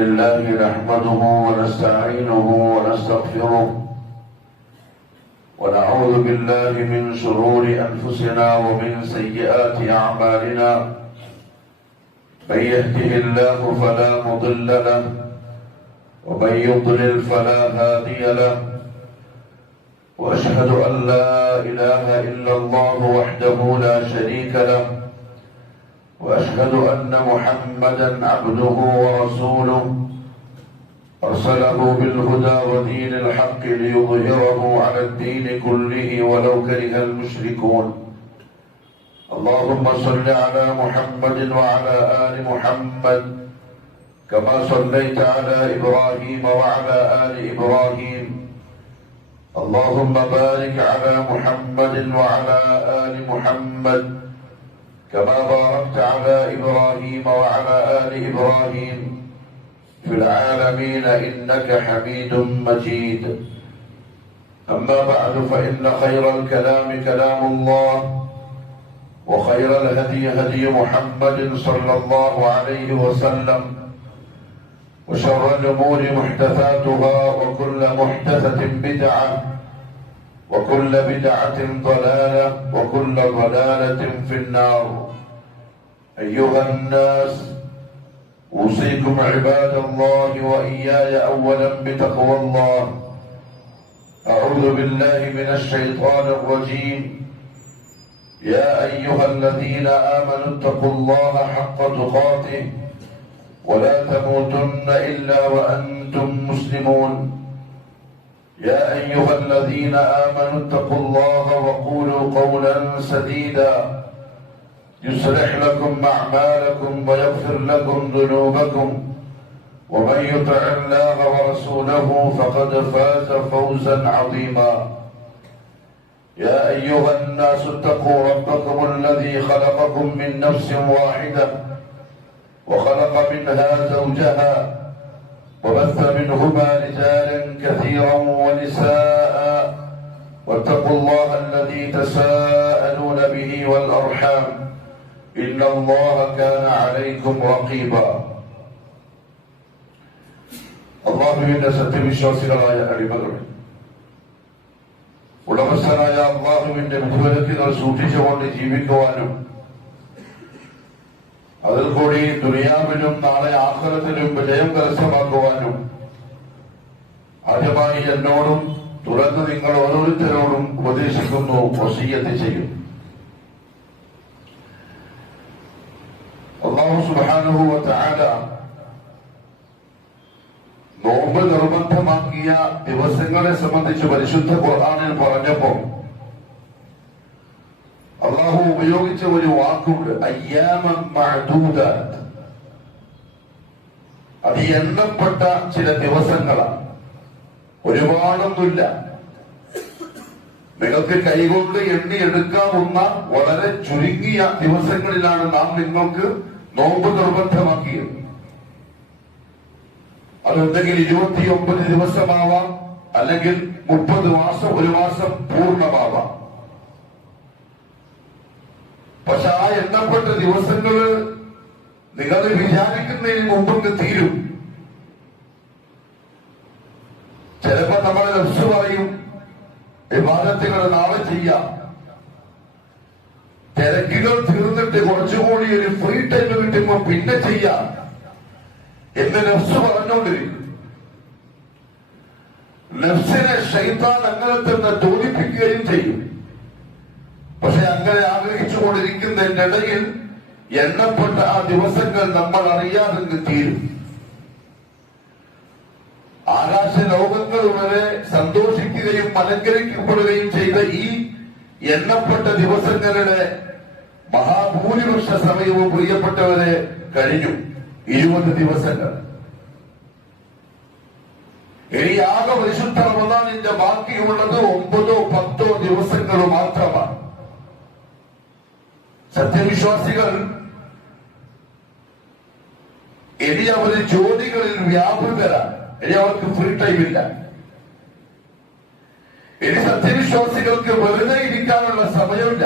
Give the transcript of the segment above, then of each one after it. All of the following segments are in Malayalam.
لله نحمده ونستعينه ونستغفره ونعوذ بالله من شرور أنفسنا ومن سيئات أعمالنا من يهده الله فلا مضل له ومن يضلل فلا هادي له وأشهد أن لا إله إلا الله وحده لا شريك له وأشهد أن محمدا عبده ورسوله أرسله بالهدى ودين الحق ليظهره على الدين كله ولو كره المشركون اللهم صل على محمد وعلى آل محمد كما صليت على إبراهيم وعلى آل إبراهيم اللهم بارك على محمد وعلى آل محمد كما باركت على إبراهيم وعلى آل إبراهيم في العالمين إنك حميد مجيد أما بعد فإن خير الكلام كلام الله وخير الهدي هدي محمد صلى الله عليه وسلم وشر الأمور محدثاتها وكل محدثة بدعة وكل بدعة ضلالة وكل ضلالة في النار أيها الناس أوصيكم عباد الله وإياي أولا بتقوى الله أعوذ بالله من الشيطان الرجيم يا أيها الذين آمنوا اتقوا الله حق تقاته ولا تموتن إلا وأنتم مسلمون يا أيها الذين آمنوا اتقوا الله وقولوا قولا سديدا يصلح لكم أعمالكم ويغفر لكم ذنوبكم ومن يطع الله ورسوله فقد فاز فوزا عظيما يا أيها الناس اتقوا ربكم الذي خلقكم من نفس واحدة وخلق منها زوجها وبث منهما رجالا كثيرا ونساء واتقوا الله الذي تساءلون به والأرحام إن الله كان عليكم رقيبا അള്ളാഹുവിന്റെ സത്യവിശ്വാസികളായ അടിമകൾ, ഉടമസ്ഥനായ അള്ളാഹുവിന്റെ വിധിവിലക്കുകൾ സൂക്ഷിച്ചുകൊണ്ട് ജീവിക്കുവാനും അതിൽ കൂടി ദുനിയാവിലും നാളെ ആഖിറത്തിലും വിജയം കരസ്ഥമാക്കുവാനും ആദ്യമായി എന്നോടും തുടർന്ന് നിങ്ങൾ ഓരോരുത്തരോടും ഉപദേശിക്കുന്നു, വസിയ്യത്ത് ചെയ്യും. അല്ലാഹു സുബ്ഹാനഹു വ തആല നോമ്പ് നിർബന്ധമാക്കിയ ദിവസങ്ങളെ സംബന്ധിച്ച് പരിശുദ്ധ ഖുർആനിൽ പറഞ്ഞപ്പോൾ അള്ളാഹു ഉപയോഗിച്ച ഒരു വാക്കുണ്ട്, അയ്യാമൻ മഅദൂദാത്ത്. അത് എണ്ണപ്പെട്ട ചില ദിവസങ്ങളാണ്, ഒരുപാടൊന്നുമില്ല. നിങ്ങൾക്ക് കൈകൊണ്ട് എണ്ണിയെടുക്കാവുന്ന വളരെ ചുരുങ്ങിയ ദിവസങ്ങളിലാണ് നാം നിങ്ങൾക്ക് നോമ്പ് നിർബന്ധമാക്കിയത്. അതെന്തെങ്കിൽ 29 ദിവസമാവാം, അല്ലെങ്കിൽ 30 മാസം, ഒരു മാസം പൂർണ്ണമാവാം. പക്ഷെ ആ എണ്ണപ്പെട്ട ദിവസങ്ങള് നിങ്ങൾ വിചാരിക്കുന്നതിന് മുമ്പ് തീരും. ചിലപ്പോ നമ്മളെ നഫ്സ് പറയും ഇബാദത്തുകൾ നാളെ ചെയ്യാം, തിരക്കുകൾ തീർന്നിട്ട് കുറച്ചുകൂടി ഒരു ഫ്രീ ടൈം കിട്ടുമ്പോ പിന്നെ ചെയ്യാം എന്ന് നഫ്സ് പറഞ്ഞുകൊണ്ടിരിക്കും. നഫ്സിനെ ശൈത്താൻ അങ്ങനെ തന്നെ തോന്നിപ്പിക്കുകയും ചെയ്യും. പക്ഷെ അങ്ങനെ ആഗ്രഹിച്ചുകൊണ്ടിരിക്കുന്നതിന്റെ ഇടയിൽ എണ്ണപ്പെട്ട ആ ദിവസങ്ങൾ നമ്മൾ അറിയാതെ തീരും. ആകാശ ലോകങ്ങൾ വരെ സന്തോഷിക്കുകയും അലങ്കരിക്കപ്പെടുകയും ചെയ്ത ഈ എണ്ണപ്പെട്ട ദിവസങ്ങളുടെ മഹാഭൂരിപക്ഷ സമയവും പ്രിയപ്പെട്ടവരെ കഴിഞ്ഞു. 20 ദിവസങ്ങൾ. ഇനി ആകെ പരിശുദ്ധ റമദാനിന്റെ ബാക്കിയുള്ളത് 9 or 10 ദിവസങ്ങൾ മാത്രമാണ്. സത്യവിശ്വാസികൾ ഇനി അവർ ജോലികളിൽ വ്യാപൃതരാണ്. ഇനി അവർക്ക് ഫ്രീ ടൈം ഇല്ല. ഇനി സത്യവിശ്വാസികൾക്ക് വെറുതെ ഇരിക്കാനുള്ള സമയമില്ല.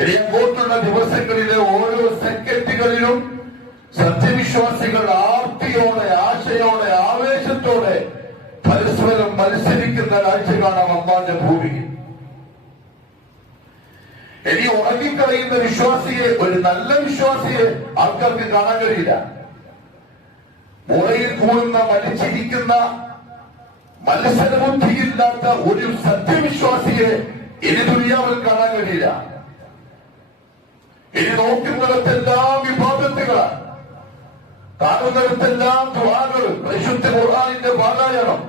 ഇനി അങ്ങോട്ടുള്ള ദിവസങ്ങളിലെ ഓരോ സെക്കൻഡുകളിലും സത്യവിശ്വാസികൾ ആവേശത്തോടെ പരസ്പരം മത്സരിക്കുന്ന കാഴ്ച കാണാം അള്ളാന്റെ ഭൂമിയിൽ. ഇനി ഉറങ്ങിക്കളയുന്ന വിശ്വാസിയെ, ഒരു നല്ല വിശ്വാസിയെ ആൾക്കാർക്ക് കാണാൻ കഴിയില്ല. മുറയിൽ കൂടുന്ന മരിച്ചിരിക്കുന്ന മത്സരബുദ്ധിയില്ലാത്ത ഒരു സത്യവിശ്വാസിയെ ഇനി ദുനിയാവിൽ കാണാൻ കഴിയില്ല. ഇനി നോക്കുന്നിടത്തെല്ലാം വിഭാഗത്തുകളാണ്, കാണുന്നിടത്തെല്ലാം ദുആകൾ, പരിശുദ്ധ ഖുർആനിന്റെ പാരായണം,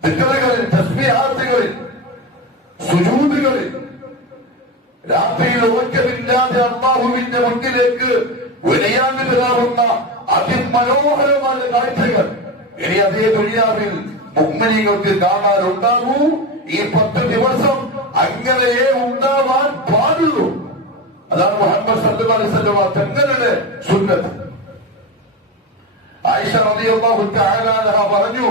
ദിക്റുകളിൽ, തസ്ബീഹാത്തുകളിൽ, സുജൂദുകളിൽ, രാത്രിയിൽ ഉറക്കമില്ലാതെ അല്ലാഹുവിന്റെ മുന്നിലേക്ക് വിനയാന്വിതരാകുന്ന അതിമനോഹരമായ കാഴ്ചകൾ ഇനി അതേ ദുനിയാവിൽ മുഅ്മിനീങ്ങൾക്ക് കാണാനുണ്ടാകൂ. ഈ 10 ദിവസം അങ്ങനെയേ ഉണ്ടാവാൻ പാടുള്ളൂ. അതാണ് മുഹമ്മദ് സല്ലല്ലാഹു അലൈഹി വസല്ലം തങ്ങളുടെ സുന്നത്ത്. ആയിഷ റളിയല്ലാഹു തആല അൻഹ പറഞ്ഞു,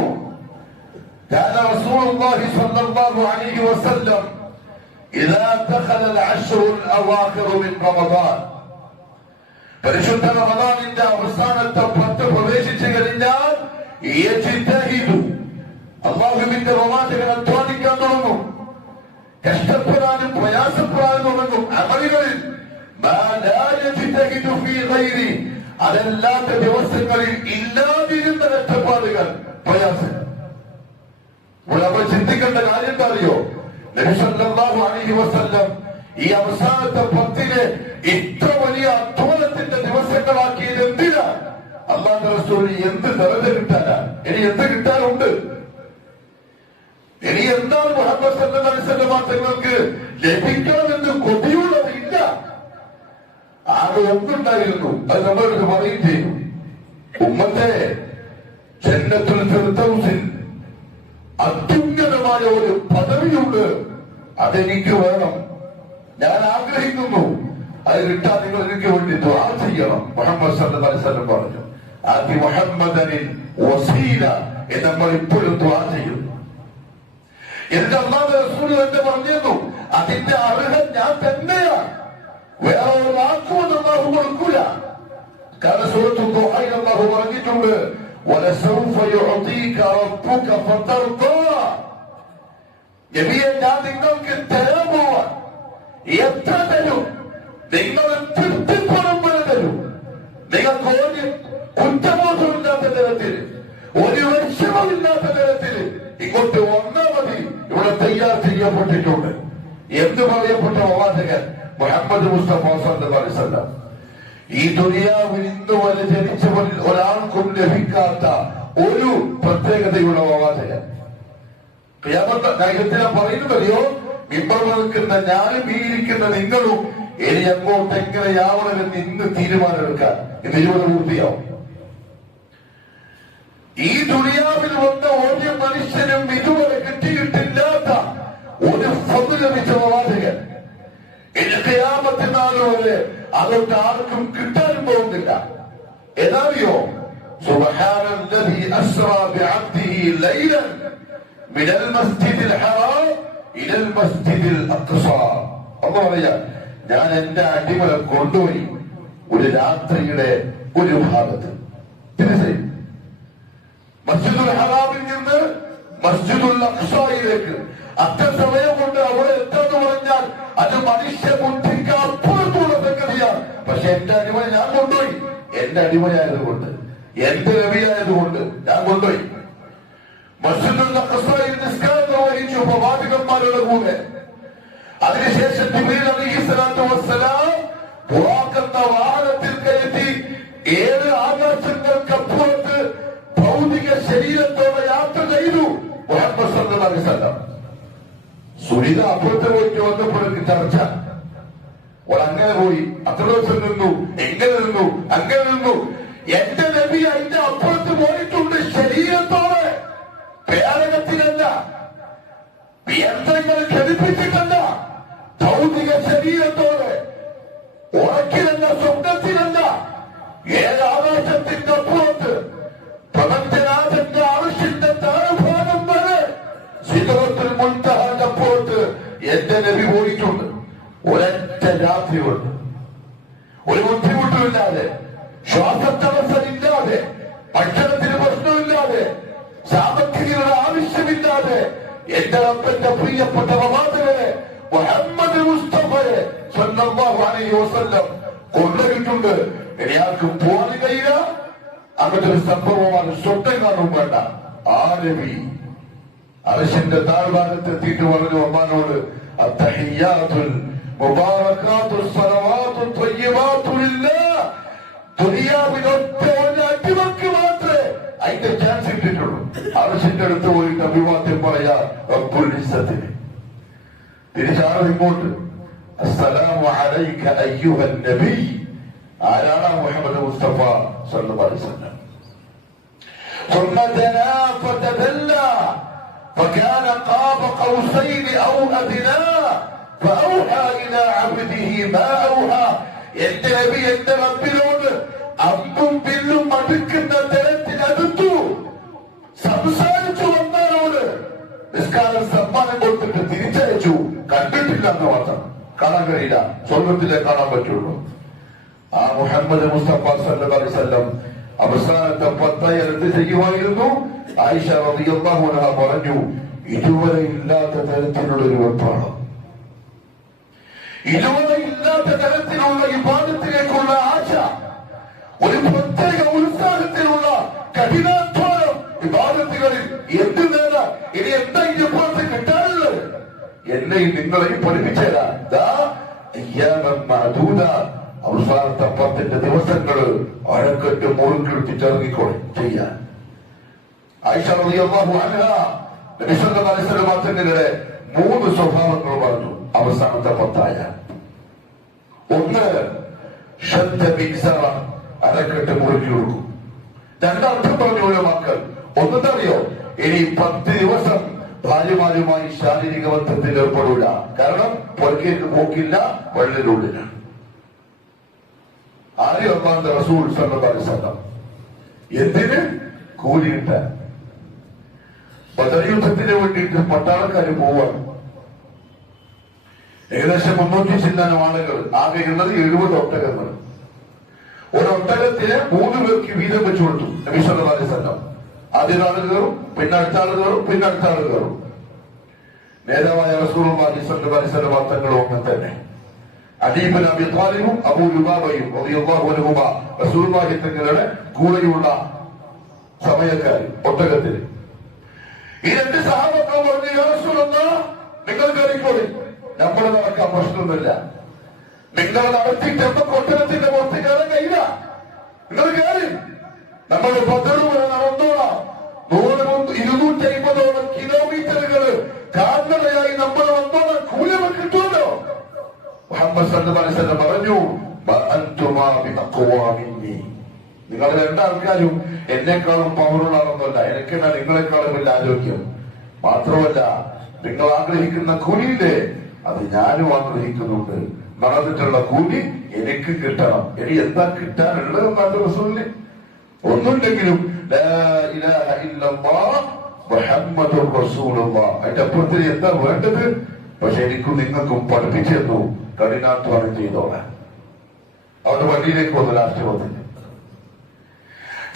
കാന റസൂലുള്ളാഹി സ്വല്ലല്ലാഹു അലൈഹി വസല്ലം ഇദാ ദഖല അൽ-അശ്റു അൽ-അവാഖിർ മിൻ റമദാൻ, പരിശുദ്ധ റമദാനിന്റെ അവസാനത്തെ 10 പ്രവേശിച്ചു കഴിഞ്ഞാൽ യജ്തഹിദു, അല്ലാഹുവിന്റെ പ്രവാചകൻ അധ്വാനിക്കാൻ തുടങ്ങും, കഷ്ടപ്പെടാനും പ്രയാസപ്പെടാനും തുടങ്ങും അമലുകളിൽ. അതല്ലാത്ത ദിവസങ്ങളിൽ ഇല്ലാതിരുന്ന കഷ്ടപ്പാടുകൾ, പ്രയാസങ്ങൾ. നമ്മൾ ചിന്തിക്കേണ്ട കാര്യം എന്താ അറിയോ? നബി സല്ലല്ലാഹു അലൈഹി വസല്ലം ഈ അവസാനത്തെ 10 ഇത്ര വലിയ അധ്വാനത്തിന്റെ ദിവസങ്ങളാക്കിയത് എന്തിനാ? അല്ലാഹുവിന്റെ റസൂൽ എന്ത് ദറജ കിട്ടാനാ? ഇനി എന്ത് കിട്ടാനുണ്ട്? ഇനി എന്താണ് മുഹമ്മദ് സല്ലല്ലാഹു അലൈഹി വസല്ലം തങ്ങൾക്ക് ലഭിക്കണമെന്ന് കൊതിയുള്ളതില്ല. ആകെ ഒന്നുണ്ടായിരുന്നു, അത് നമ്മളോട് പറയും ചെയ്യും. ഉമ്മത്തെ ജന്നത്തുൽ ഫിർദൗസിൽ അത്യുന്നതമായ ഒരു പദവിയുണ്ട്, അതെനിക്ക് വേണം, ഞാൻ ആഗ്രഹിക്കുന്നു. അത് കിട്ടാൻ നിങ്ങൾ എനിക്ക് വേണ്ടി ദുആ ചെയ്യണം. മുഹമ്മദ് സല്ലല്ലാഹു അലൈഹി വസല്ലം പറഞ്ഞു, ആതി മുഹമ്മദനിൽ വസീല എന്ന് നമ്മൾ ഇപ്പോഴും ദുആ ചെയ്യുന്നു. എന്നിട്ട് അല്ലാഹുവിന്റെ റസൂൽ തന്നെ പറഞ്ഞിരുന്നു, അതിന്റെ അർഹൻ ഞാൻ തന്നെയാണ്, വേറെ ഒരാൾക്കും അല്ലാഹു കൊടുക്കൂല. കാരണം സൂറത്തുൽ ദുആയിൽ അല്ലാഹു പറഞ്ഞിട്ടുണ്ട്, വലസൗഫ യുഅതീക റബ്ബുക ഫതർദാ, നബിയെ ഞാൻ നിങ്ങൾക്ക് തരാൻ പോവാൻ. എത്ര തരും? നിങ്ങൾ തൃപ്തിപ്പെടുമ്പോൾ തരും. നിങ്ങൾക്ക് ഒരു കുറ്റബോധമില്ലാത്ത തരത്തിൽ, ഒരു വിഷമമില്ലാത്ത തരത്തിൽ ഇങ്ങോട്ട് വന്നാൽ മതി. ഇവിടെ തയ്യാർ ചെയ്യപ്പെട്ടിട്ടുണ്ട് എന്ന് പറയപ്പെട്ട പ്രവാചകൻ മുഹമ്മദ് മുസ്തഫ സല്ലല്ലാഹു അലൈഹി വസല്ലം. ഈ ദുനിയാവിൽ ഇന്ന് വരെ ജനിച്ചവരിൽ ഒരാൾക്കും ലഭിക്കാത്ത ഒരു പ്രത്യേകതയുള്ള പ്രവാചകൻ. ഖിയാമത്ത് കാര്യത്തിൽ പറയുന്നതറിയോ? മിമ്പർ നിൽക്കുന്ന ഞാനും ഈ ഇരിക്കുന്ന നിങ്ങളും ഇനി അങ്ങോട്ട് എങ്ങനെയാവണമെന്ന് ഇന്ന് തീരുമാനമെടുക്കാൻ ഇന്ന് ജീവിതം പൂർത്തിയാവും. ഈ ദുനിയാവിൽ വന്ന ഒരു മനുഷ്യനും ഇതുവരെ കിട്ടിയിട്ടില്ലാത്ത ഒരു ഫضل ലഭിച്ച പ്രവാചകൻ ഇനി ഖിയാമത്ത് നാൾ വരെ അതൊട്ട് ആർക്കും കിട്ടാനും പോകുന്നില്ല. ഏതാറിയോ? സുബ്ഹാനല്ലദീ അസ്റാ ബിഅബ്ദിഹി ലൈലൻ മിനൽ മസ്ജിദിൽ ഹറാം ഇലൽ മസ്ജിദിൽ അഖ്സാ. അല്ലാഹു പറയാ, ഞാൻ എന്റെ അടിമകളെ കൊണ്ടുപോയി ഒരു രാത്രിയുടെ ഒരു ഭാഗത്ത്, മസ്ജിദുൽ ഹറാമിൽ നിന്ന് മസ്ജിദുൽ അഖ്സായിലേക്ക് അത്ര സമയം കൊണ്ട് അവിടെ എത്താന്ന് പറഞ്ഞാൽ അത് മനുഷ്യ ബുദ്ധിക്ക് അപ്പുറത്തുള്ള സംഗതിയാണ്. പക്ഷെ എന്റെ അടിമയെ ഞാൻ കൊണ്ടുപോയി. എന്റെ അടിമയായതുകൊണ്ട്, എന്റെ നബിയായതുകൊണ്ട് ഞാൻ കൊണ്ടുപോയി. മസ്ജിദുൽ അഖ്സായിൽ നിസ്കാരം നിർവഹിച്ചു പ്രവാചകന്മാരുടെ കൂടെ. അതിനുശേഷം ജിബ്രീൽ അലൈഹിസ്സലാത്തു വസ്സലാം ബുറാഖെന്ന വാഹനത്തിൽ കയറ്റി 7 ആകാശങ്ങൾക്കപ്പുറത്ത് ഭൗതിക ശരീരത്തോടെ യാത്ര ചെയ്തു മുഹമ്മദ് സല്ലല്ലാഹു അലൈഹി വസല്ലം. സുനിത അപ്പുറത്ത് പോയിട്ട് വന്നപ്പോഴേക്ക് ചർച്ച. അങ്ങനെ പോയി, അത്ര ദിവസം നിന്നു, എങ്ങനെ നിന്നു, അങ്ങനെ നിന്നു. എന്റെ നബി അതിന്റെ അപ്പുറത്ത് പോയിട്ടുണ്ട് ശരീരത്തോടെ, പേരകത്തിലല്ല, യന്ത്രങ്ങൾ ഘടിപ്പിച്ചിട്ടല്ല, ഭൗതിക ശരീരത്തോടെ, ഉറക്കിലല്ല, സ്വപ്നത്തിലല്ല, 7 ആകാശത്തിന്റെ അപ്പുറത്ത്, പ്രപഞ്ചനാഥന്റെ അർശിന്റെ താഴ്ഭാഗം വരെ, സിദ്റത്തുൽ മുൻതഹയുടെ അപ്പുറത്ത് എന്റെ നബി പോയിട്ടുണ്ട്. ഒരൊറ്റ രാത്രി കൊണ്ട്, ഒരു ബുദ്ധിമുട്ടുമില്ലാതെ, ശ്വാസത്തടസ്സമില്ലാതെ, ഭക്ഷണത്തിന് പ്രശ്നമില്ലാതെ, എന്റെ റബ്ബിന്റെ പ്രിയപ്പെട്ട പ്രവാചകനെ മുഹമ്മദ് മുസ്തഫയെ സ്വല്ലല്ലാഹു അലൈഹി വസല്ലം കൊണ്ടുപോയിട്ടുണ്ട്. ഇനി ആർക്കും പോകാൻ കഴിയില്ല. അങ്ങനത്തെ ഒരു സംഭവമാണ്. സ്വന്തം കാണും വേണ്ട. ആ നബി അർശിന്റെ താഴ്ഭാഗത്ത് എത്തിയിട്ട് പറഞ്ഞു അമ്മാനോട് അത്തഹിയ്യാത്തുൽ മുബാറകാത്തുസ് സ്വലവാത്തുൽ ത്വയ്യിബാത്തു ലില്ലാഹ്. ദുനിയാവിലൊറ്റ ഒരു അടിമക്ക് മാത്രമേ അതിന്റെ ചാൻസ് കിട്ടിയിട്ടുള്ളൂ. അർശിന്റെ അടുത്ത് പോയിട്ട് അഭിവാദ്യം പറയാ റബ്ബുൽ ഇസ്സത്തിന്. തിരിച്ചാണ് ഇങ്ങോട്ട് അസ്സലാമു അലൈക അയ്യുഹൻ നബി. ആരാണ് മുഹമ്മദ് മുസ്തഫ സല്ലല്ലാഹു അലൈഹി വസല്ലം. ثم دنا فتدلى فكان قاب قوسين او ادنى فاوحى الى عبده ما اوحى. എന്റെ നബി എന്റെ റബ്ബിനോട് അമ്പും വില്ലും അടുക്കുന്ന തരത്തിനടുത്തു സംസാരിച്ചു വന്നവരോട് നിസ്കാരം സമ്മാനം കൊടുത്തിട്ട് തിരിച്ചയച്ചു. കണ്ടിട്ടില്ല എന്ന് മാത്രം, കാണാൻ കഴിയില്ല. സ്വർഗത്തിലെ കാണാൻ പറ്റുള്ളൂ. ആ മുഹമ്മദ് മുസ്തഫ സല്ലല്ലാഹു അലൈഹി വസല്ലം അവസാനത്തെ 10 എന്ത് ചെയ്യുമായിരുന്നു? ആയിഷ റളിയല്ലാഹു അൻഹ പറഞ്ഞു, ഇതുവരെ ഇല്ലാത്ത തരത്തിലുള്ള ഒരു വെപ്പാണ്, ഇതുവരെ ഇല്ലാത്ത തരത്തിലുള്ള ഇബാദത്തിലേക്കുള്ള ആശ, ഒരു പ്രത്യേക ഉത്സാഹത്തിലുള്ള കഠിനാധ്വാനം ഇബാദത്തുകളിൽ. എന്ത് നേടാൻ ഇനി എന്താ ഇപ്പുറത്ത് കിട്ടാനുള്ളത്? എന്നെയും നിങ്ങളെയും പഠിപ്പിച്ചേരാ. അവസാനത്തെ 10 ദിവസങ്ങള് അഴക്കെട്ട് മുറുക്കിട്ടിറങ്ങിക്കോളെ ചെയ്യാൻ. ആയിഷ റളിയല്ലാഹു അൻഹ നബി സല്ലല്ലാഹു അലൈഹി വസല്ലം തങ്ങളുടെ 3 സ്വഭാവങ്ങൾ പറഞ്ഞു അവസാനത്തെ 10. ഒന്ന് ശദ്ദ ബിക്സറ, അഴക്കെട്ട് മുറുക്കി കൊടുക്കും. രണ്ടർത്ഥം പറഞ്ഞു മക്കൾ. ഒന്നെന്തറിയോ? ഇനി 10 ദിവസം ഭാര്യമാരുമായി ശാരീരിക ബന്ധത്തിൽ ഏർപ്പെടില്ല. കാരണം പുറക്കേക്ക് പോക്കില്ല, വെള്ളത്തിനുള്ളിലാണ്. ആര്യ അള്ളാന്റെ റസൂൽ സല്ലല്ലാഹു അലൈഹി വസല്ലം എന്തിന്? കൂലി കിട്ടാൻ. ബദർ യുദ്ധത്തിന് വേണ്ടിയിട്ട് പട്ടാളക്കാര് പോവാണ്. ഏകദേശം 300 ചില്ലാനം ആളുകൾ. ആകെ ഉള്ളത് 70 ഒട്ടകങ്ങൾ. ഒരു ഒട്ടകത്തിന് 3 പേർക്ക് വീതം വെച്ചു കൊടുത്തു നബി സല്ലല്ലാഹു അലൈഹി വസല്ലം. ആദ്യ ആള് കയറും, പിന്നെ അടുത്ത ആള് കയറും, പിന്നെ അടുത്ത ആള് കയറും. നേതാവായ റസൂലുള്ളാഹി സ്വല്ലല്ലാഹു അലൈഹി വസല്ലം തങ്ങളും അങ്ങനെ തന്നെ. അലി ഇബ്നു അബീ ത്വാലിബും അബൂ ലുബാബയും റളിയല്ലാഹു അൻഹുമ റസൂലുള്ളാഹി തങ്ങളുടെ കൂടെയുള്ള സമയക്കാർ ഒട്ടകത്തിന്. ഈ 2 സഹാബത്തും പറഞ്ഞു, യാ റസൂലല്ലാഹ്, നിങ്ങൾ കയറിക്കോളി, നമ്മൾ നടക്കാൻ പ്രശ്നമൊന്നുമില്ല. നിങ്ങൾ നടത്തിയിട്ട് ഒട്ടകത്തിന്റെ പുറത്ത് കയറാൻ കഴിയില്ല. നിങ്ങൾ കയറി, നമ്മൾ ബദർ വരെ നടന്നോളാം. 250 കിലോമീറ്ററുകൾ കാൽനടയായി നമ്മൾ വന്നോളാം. കൂലി കിട്ടുമല്ലോ. മുഹമ്മദ് സല്ലല്ലാഹു അലൈഹി വസല്ലം പറഞ്ഞു, നിങ്ങൾ 2 ആൾക്കാരും എന്നെക്കാളും പവറുള്ളതൊന്നുമല്ല. എനിക്കെന്നാ നിങ്ങളെക്കാളും വലിയ ആരോഗ്യം. മാത്രമല്ല, നിങ്ങൾ ആഗ്രഹിക്കുന്ന കൂലിയില്ലേ, അത് ഞാനും ആഗ്രഹിക്കുന്നുണ്ട്. നടന്നിട്ടുള്ള കൂലി എനിക്ക് കിട്ടണം. ഇനി എന്താ കിട്ടാനുള്ളത് എന്നാണ് റസൂലിന്? ഒന്നുണ്ടെങ്കിലും ലാ ഇലാഹ ഇല്ലല്ലാഹ് മുഹമ്മദുർ റസൂലുള്ളാഹ്. അതിന്റെ അപ്പുറത്തിന് എന്താ വേണ്ടത്? പക്ഷെ എനിക്കും നിങ്ങൾക്കും പഠിപ്പിച്ചു തന്നു, കഠിനാധ്വാനം ചെയ്തോളാൻ. അവിടെ വണ്ടിയിലേക്ക് വന്നു. രാഷ്ട്രപതി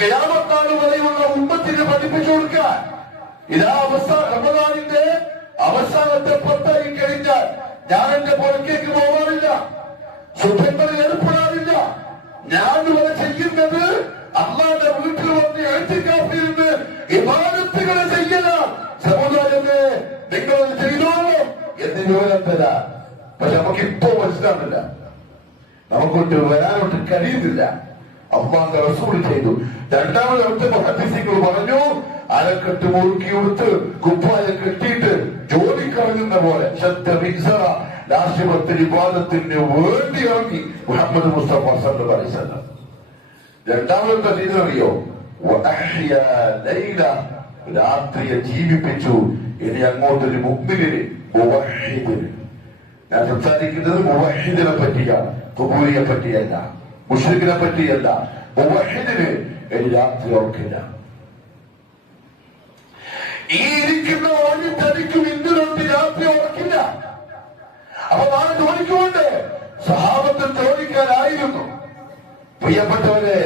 ഖിയാമത്ത് നാൾ വരെയുള്ള ഉമ്മത്തിന് പഠിപ്പിച്ചു കൊടുക്കാൻ. ഇതാ റമദാനിന്റെ അവസാനത്തെ 10 കഴിഞ്ഞാൽ ഞാൻ എന്റെ പുറത്തേക്ക് പോകാറില്ല, ശുദ്ധങ്ങളിൽ ഏർപ്പെടാറില്ല. ഞാൻ ഇവിടെ ചെയ്യുന്നത് അള്ളാന്റെ വീട്ടിൽ വന്ന് എഴുത്തിക്കാപ്പിരുന്ന് ഇബാദത്തുകളെ ചെയ്യലാണ്. സമുദായമേ, നിങ്ങളത് ചെയ്തോളൂ എന്ന് വിവരം തരാം. പക്ഷെ നമുക്ക് ഇപ്പോ മനസ്സിലാവില്ല, നമുക്കൊട്ട് വരാനോട്ട് കഴിയുന്നില്ല. അള്ളാന്റെ റസൂൽ ചെയ്തു. രണ്ടാമത് അടുത്ത മുഹദ്ദിസുകൾ പറഞ്ഞു, അരക്കെട്ട് മുറുക്കി കൊടുത്ത് കുപ്പായ കെട്ടിയിട്ട് ജോലിക്കിറങ്ങുന്ന പോലെ രാഷ്ട്രീയത്തിന് വിവാദത്തിന് വേണ്ടി ഇറങ്ങി മുഹമ്മദ് മുസ്തഫ സല്ലല്ലാഹു അലൈഹി വസല്ലം. രണ്ടാമതെന്താ ചെയ്തറിയോ? രാത്രിയെ ജീവിപ്പിച്ചു. ഇനി അങ്ങോട്ടൊരു മുഅ്മിനിന്, മുവഹ്ഹിദിന്. ഞാൻ സംസാരിക്കുന്നത് മുവഹ്ഹിദിനെ പറ്റിയാണ്, ഖുബൂരിയെ പറ്റിയല്ല, മുശ്രിക്കിനെ പറ്റിയല്ല. മുവഹ്ഹിദിന് ഇനി രാത്രി ഓർക്കില്ല. ഈ ഇരിക്കുന്ന ഓടിത്തടിക്കും ഇന്നുകൊണ്ട് രാത്രി ഓർക്കില്ല. അപ്പൊ നാളെ ചോദിക്കുകൊണ്ട് സഹാബത്തിൽ ചോദിക്കാനായിരുന്നു. പ്രിയപ്പെട്ടവരെ,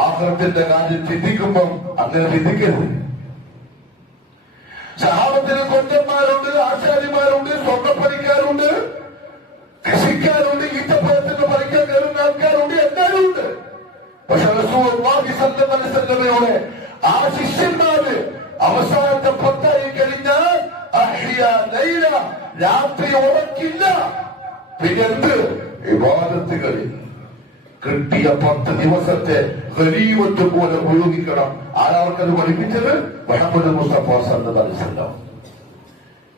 ആഖിറത്തിന്റെ കാര്യം ചിന്തിക്കുമ്പം അങ്ങനെ ചിന്തിക്കരുത്. സഹാബത്തിന് കൊഞ്ചന്മാരുണ്ട്, ആശാരിമാരുണ്ട്, സ്വർണ്ണപ്പണിക്കാരുണ്ട്, കൃഷിക്കാരുണ്ട്, ഈത്തപ്പഴത്തിന് പറിക്കാൻ കയറുന്ന ആൾക്കാരുണ്ട്, എല്ലാവരും ഉണ്ട്. പക്ഷെ റസൂലുള്ളാഹി സ്വല്ലല്ലാഹു അലൈഹി വസല്ലമയുടെ ആ ശിഷ്യന്മാര് അവസാനത്തെ 10 കഴിഞ്ഞാൽ അഹ്യാ ലൈല, രാത്രി ഉറക്കില്ല. പിന്നെ എന്ത്? ഇബാദത്തുകളിൽ കിട്ടിയ 10 ദിവസത്തെ ഗനീമത്ത് പോലെ ഉപയോഗിക്കണം. ആരവർക്കത് പഠിപ്പിച്ചത്? മുഹമ്മദ് മുസ്തഫ സല്ലല്ലാഹു അലൈഹി വസല്ലം.